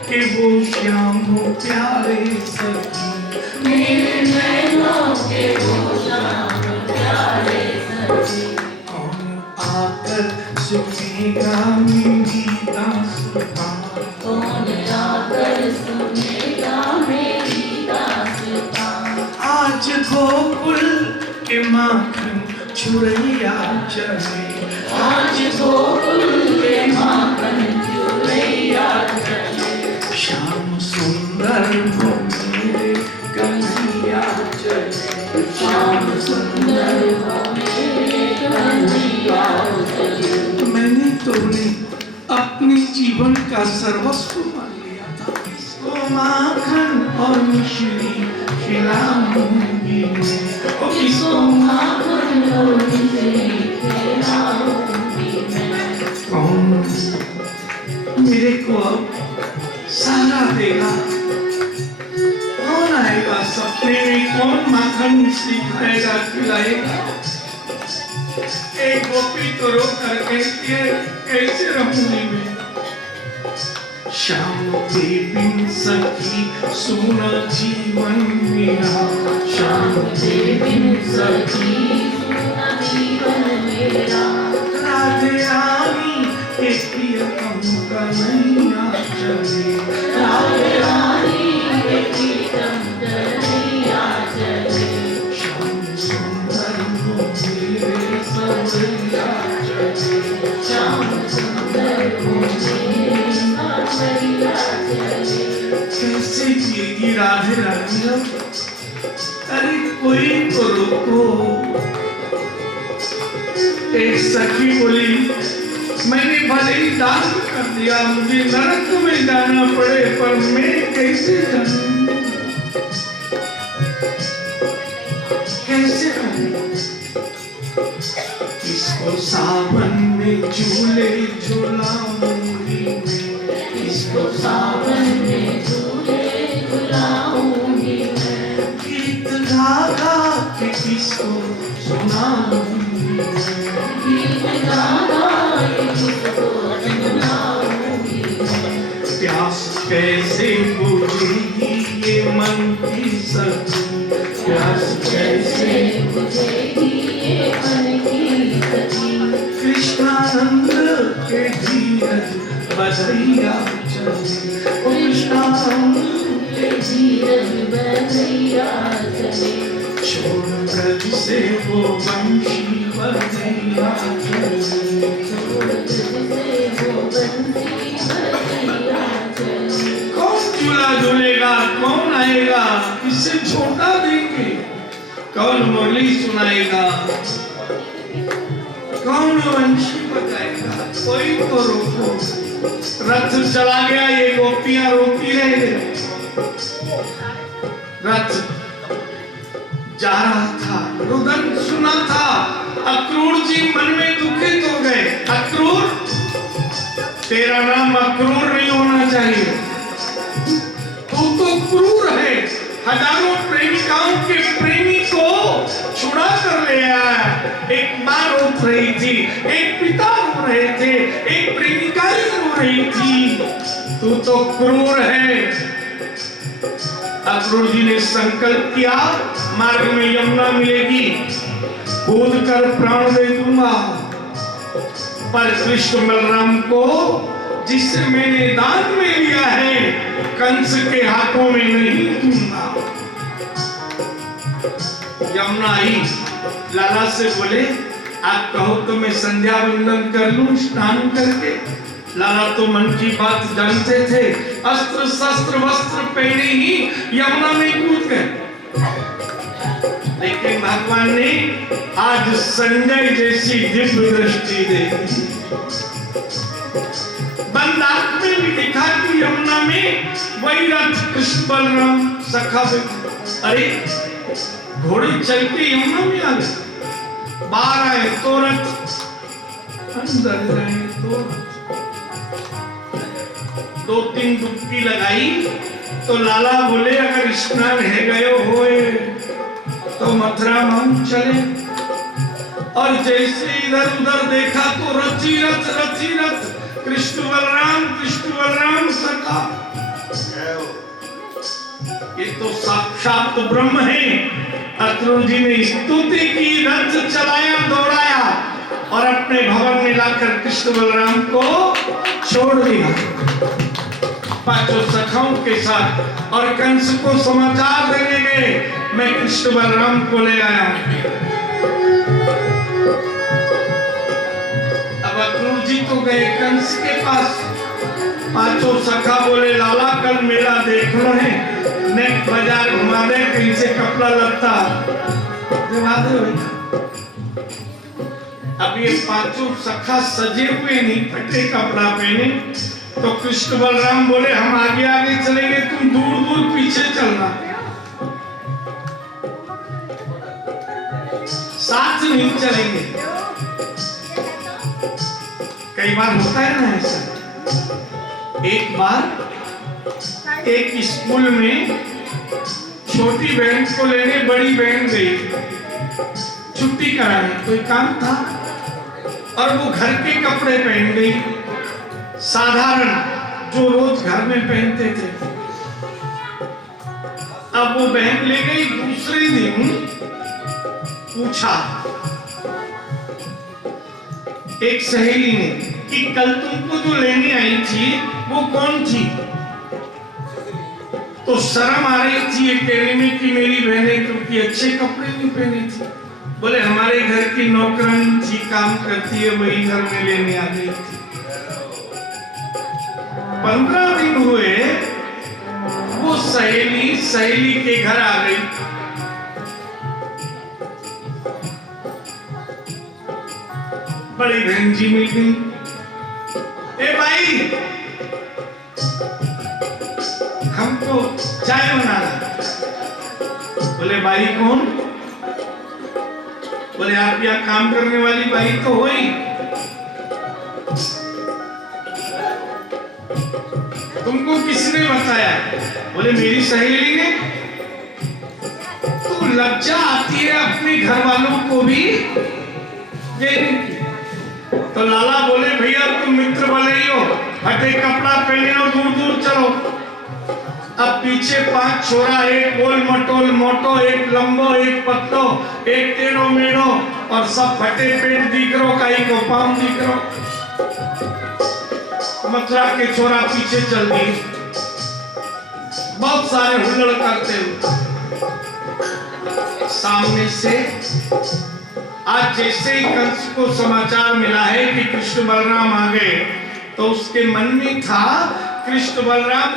के वो श्याम हो प्यारे सखी, मेरे नैनों के वो श्याम प्यारे सखी। कौन आकर सुनेगा मेरी दास्तां, कौन आकर सुनेगा मेरी दास्तां। आज गोकुल के माखन चुरैया चले, आज गोकुल के माखन चुरैया चले। श्याम सुंदर हो मेरे कन्हैया चले, श्याम सुंदर हो मेरे कन्हैया चले। मैंने तुमने अपने जीवन का सर्वस्व मान लिया था, इसको माखन और मिश्री खिलाऊंगी मैं, और इसको माखन और मिश्री खिलाऊंगी मैं। कौन मेरे को अब सहारा देगा, कौन आएगा सपने में, कौन माखन मिश्री खाएगा खिलाएगा। एक गोपी तो रो कर कहती है कैसे रहूंगी मैं, श्याम के बिन सखी सुना जीवन मेरा, श्याम के बिन सखी सुना जीवन मेरा। राधे रानी के प्रियतम कन्हैया चले, राधे रानी के प्रीतम कन्हैया चले। श्याम सुंदर हो मेरे सवैया चले, श्याम सुंदर हो मेरे सवैया चले। कैसे जिएगी राधे रानी अब? अरे कोई तो रोको। एक सखी बोली मैंने भले ही दान कर दिया, मुझे नरक में जाना पड़े पर मैं कैसे जाऊं, कैसे रहूं? इसको सावन में झूले झूलाऊंगी मैं, इसको सावन में झूले झुलाऊंगी मैं। गीत गा गा के किसको सुनाऊंगी मैं, गीत गा गा के किसको सुनाऊंगी मैं। प्यास कैसे बुझेगी ये मन की सखी, प्यास कैसे बुझेगी ये मन की सखी। कृष्णानंद के धीरज बधैया चले, कृष्णानंद के धीरज बधैया चले। छोड़ ब्रज से वो वंशी बधैया चले, छोड़ ब्रज से वो बंसी बधैया चले। कौन झूला झूलेगा, कौन आएगा, किसे छोटा देंगे, कौन मुरली सुनाएगा, कौन वंशी बजाएगा, कोई तो रोको। रथ चला गया, ये गोपियां रोती रह गई। रथ जा रहा था, रुदन सुना था, अक्रूर जी मन में दुखित हो गए। अक्रूर, तेरा नाम अक्रूर नहीं होना चाहिए, तू तो क्रूर है, हजारों प्रेमिकाओं के प्रेमी को छुड़ा कर ले आया। एक माँ रो रही थी, एक पिता रो रहे थे, एक प्रेमिकाएं रो रही थी, तू तो क्रूर है। अक्रूर जी ने संकल्प किया मार्ग में यमुना मिलेगी, कूद कर प्राण दे दूंगा, पर कृष्ण बलराम को जिससे मैंने दान में लिया है कंस के हाथों में नहीं दूंगा। यमुना आई, लाला से बोले आप कहो तो मैं संध्या वंदन कर लूं स्नान करके। लाला तो मन की बात जानते थे, अस्त्र शस्त्र वस्त्र पहने ही यमुना में कूद गए। लेकिन भगवान ने आज संजय जैसी दिव्य दृष्टि दी। बंद आंख में भी दिखा कि यमुना में वही रथ कृष्ण बलराम सखा। अरे घोड़े चल के यमुना में आ गए, बाहर आए तो रथ, अंदर जाए तो रथ। 2-3 डुबकी लगाई तो लाला बोले अगर स्नान है गए होए तो मथुरा हम चले। और जैसे इधर उधर देखा तो रथी रथ कृष्ण बलराम सखा। ये तो साक्षात ब्रह्म है। अक्रूर जी ने स्तुति की, रथ चलाया दौड़ाया और अपने भवन में लाकर कृष्ण बलराम को छोड़ दिया 5 सखाओं के साथ। और कंस को समाचार देने गए मैं कृष्ण बलराम को ले आया। अब अक्रूर जी तो गए कंस के पास। 5 सखा बोले लाला कल मेला देख रहे हैं, नेक बाजार घुमा दे, कहीं से कपड़ा लगता दिवा दे। अब ये 5 सखा सजे हुए नहीं, फटे कपड़ा पहने। तो कृष्ण बलराम बोले हम आगे आगे चलेंगे, तुम दूर दूर पीछे चलना, साथ नहीं चलेंगे। कई बार होता है ना ऐसा। एक बार एक स्कूल में छोटी बहन को लेने बड़ी बहन गई छुट्टी कराने, कोई काम था और वो घर के कपड़े पहन गई, साधारण जो रोज घर में पहनते थे। अब वो बहन ले गई। दूसरे दिन पूछा एक सहेली ने कि कल तुमको जो लेने आई थी वो कौन थी? तो शर्म आ रही थी ये कहने में कि मेरी बहनें, क्योंकि अच्छे कपड़े नहीं पहने थे। बोले हमारे घर की नौकरानी थी, काम करती है, वही घर में लेने आ गई थी। 15 दिन हुए वो सहेली के घर आ गई। बड़ी बहन जी मिल गई। ए भाई हमको चाय बनाना। बोले भाई कौन? बोले आप यहाँ काम करने वाली भाई तो हो ही। तुमको किसने बताया? बोले मेरी सहेली ने। तो लज्जा आती है अपने घर वालों को भी देने की। तो लाला बोले भैया तुम मित्र वाले ही हो, फटे कपड़ा पहने हो, दूर दूर चलो। अब पीछे 5 छोरा, एक गोल मटोल मोटो, एक लंबो, एक पत्तो, एक टेढ़ो मेढ़ो, और सब फटे पेट दिख रहो, काई को पाँव दिख रहो। मथुरा के छोरा पीछे चल दिए, बहुत सारे हुल्लड़ करते हुए। सामने से आज जैसे ही कंस को समाचार मिला है कि कृष्ण बलराम आ गए, तो उसके मन में था कृष्ण बलराम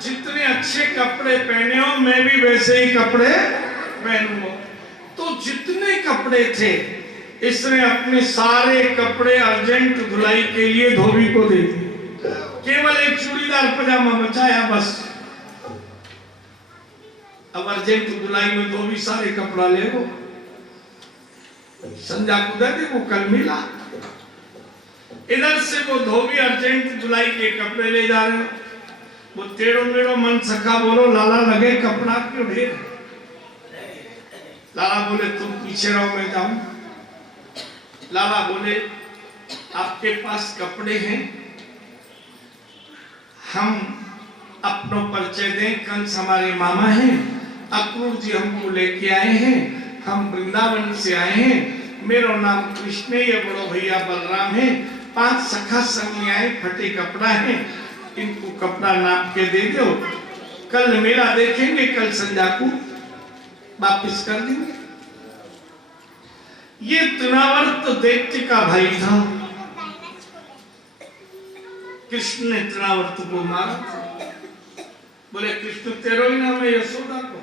जितने अच्छे कपड़े पहने हो मैं भी वैसे ही कपड़े पहनूंगा। तो जितने कपड़े थे इसने अपने सारे कपड़े अर्जेंट धुलाई के लिए धोबी को दे दिए। केवल एक चूड़ीदार पजामा बचाया बस। अब अर्जेंट धुलाई में धोबी सारे कपड़ा ले लो, संध्या को दे दे, वो कल मिला। इधर से वो धोबी अर्जेंट धुलाई के कपड़े ले जा रहे हो। वो टेढ़ो मेढ़ो मन सखा बोलो लाला लगे कपड़ा क्यों ढेर? लाला बोले तुम पीछे रहो मैं जाऊं। लाला बोले आपके पास कपड़े हैं, हम अपनों परिचय दें। कंस हमारे मामा हैं, अक्रूर जी हमको लेके आए हैं, हम वृंदावन से आए हैं, मेरा नाम कृष्ण है, ये बड़ो भैया बलराम है, 5 सखा संग आए, फटे कपड़ा है, इनको कपड़ा नाप के दे दो, कल मेला देखेंगे, कल संध्या को वापिस कर देंगे। ये तृणावर्त दैत्य का भाई था। कृष्ण ने तृणावर्त को मारा था। बोले कृष्ण तेरो ही नाम है यशोदा को।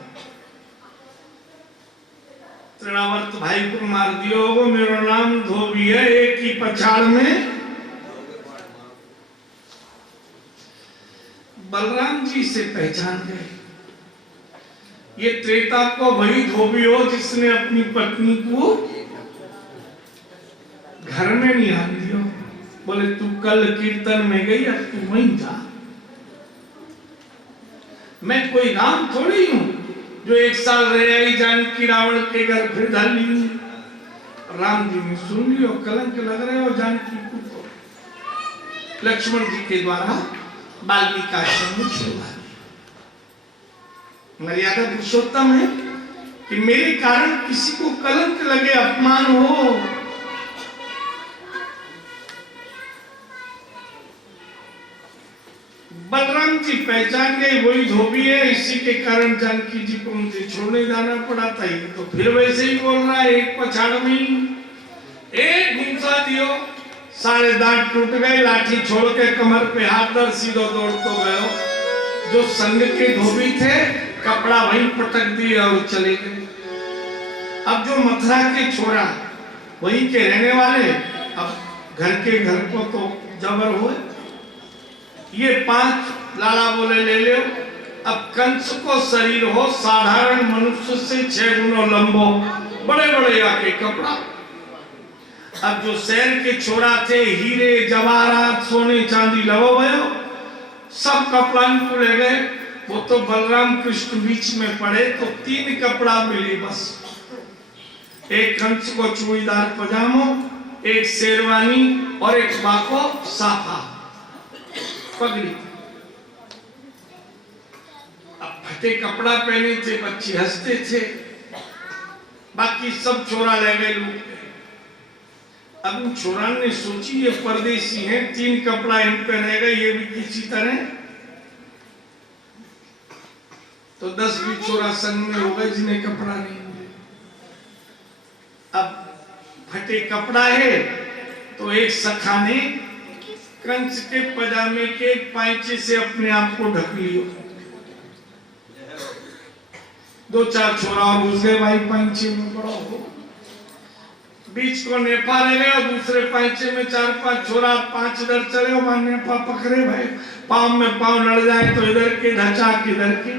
तृणावर्त भाई को मार दियो वो मेरा नाम धोबी है। एक ही पछाड़ में बलराम जी से पहचान गए ये त्रेता को वही धोबी हो जिसने अपनी पत्नी को घर में नहीं आने दियो। बोले तू कल कीर्तन में गई अब तू वहीं जा। मैं कोई राम थोड़ी हूं जो एक साल रह आई जानकी रावण के घर फिर ढाली हूं। राम जी ने सुन लियो कलंक लग रहे हो जानकी को। लक्ष्मण जी के द्वारा वाल्मीकि आश्रम में छोड़ा। मर्यादा पुरुषोत्तम है कि मेरे कारण किसी को कलंक लगे अपमान हो। बलराम जी पहचान गए वही धोबी है। इसी के कारण जानकी जी को मुझे छोड़ने जाना पड़ा था। ये तो फिर वैसे ही बोल रहा है एक पछाड़ में ही एक घूंसा दियो सारे दांत टूट गए। लाठी छोड़ के कमर पे हाथ धर सीधो दौड़ तो गयो। जो संग के धोबी थे कपड़ा वहीं पटक दिया और चले गए। अब जो मथुरा के छोरा वहीं के रहने वाले अब घर के घर को तो जबर हुए। ये 5 लाला बोले ले लो। अब कंस को शरीर हो साधारण मनुष्य से 6 गुना लंबो बड़े बड़े आके कपड़ा। अब जो शहर के छोरा थे हीरे जवाहरात सोने चांदी लवो भयो सब कपड़ा को ले गए। वो तो बलराम कृष्ण बीच में पड़े तो 3 कपड़ा मिले बस। एक कंस को चूड़ीदार पजामो, एक शेरवानी और एक बाको साफा पगड़ी। अब फटे कपड़ा पहने थे बच्चे हंसते थे। बाकी सब छोरा ले गए लूट। अब उन छोरा ने सोची ये परदेसी हैं 3 कपड़ा इन पे रह गए ये भी किसी तरह तो 10 भी छोरा संग में हो गए जिन्हें कपड़ा नहीं मिले। अब फटे कपड़ा है तो एक सखा ने कंस के पजामे के पांचे से अपने आप को ढक लियो। 2-4 छोरा और घुस गए भाई पांचे में बड़ा हो। बीच को नेपा रह गए और दूसरे पांचे में 4-5 छोरा 5 इधर चले और नेपा पकड़े भाई। पाँव में पाँव लड़ जाए तो इधर के ढचा किधर के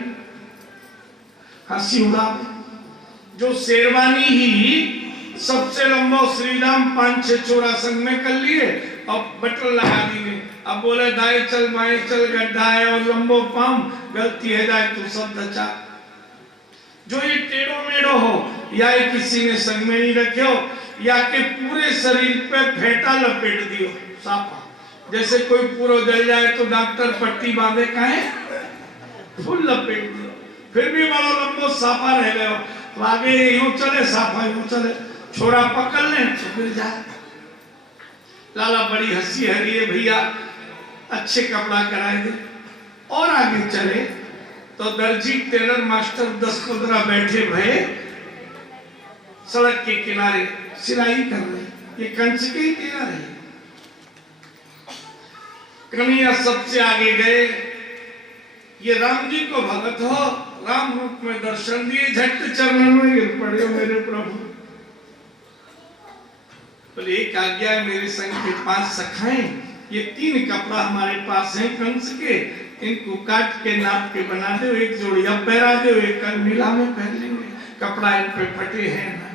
हंसी उड़ा। जो शेरवानी ही सबसे लंबा श्रीराम 5-6 छोरा संग में कर लिए और बटन लगा दिए। अब बोले दाएं चल बाएं चल गड्ढा है और लंबो पाँव गलती है जाए तो सब ढचा। जो ये टेढ़ो मेढ़ो हो या किसी ने संग में नहीं रखे हो या के पूरे शरीर पे फेंटा लपेट दियो साफा। जैसे कोई पूरा जल जाए तो डॉक्टर पट्टी बांधे काहे फुल लपेट दियो। फिर भी बड़ा लंबो साफा रह गए तो आगे यूं चले साफा यूं चले छोरा पकड़ ले तो गिर जाए। लाला बड़ी हंसी हरी है भैया अच्छे कपड़ा कराए दे। और आगे चले तो दर्जी टेलर मास्टर 10-15 बैठे भये सड़क के किनारे सिलाई कर रहे। ये कंस के ही टेलर है। कन्हैया सबसे आगे गए। ये राम जी को भगत हो राम रूप में दर्शन दिए झट चरणों में गिर पड़े मेरे प्रभु। बोले एक आज्ञा है मेरे संग के 5 सखाएं। ये 3 कपड़ा हमारे पास है कंस के इनको काट के नाप के बना दो। एक जोड़ी अब पहरा दो एक कल मिला में पहन लेंगे। कपड़ा इन पे फटे हैं ना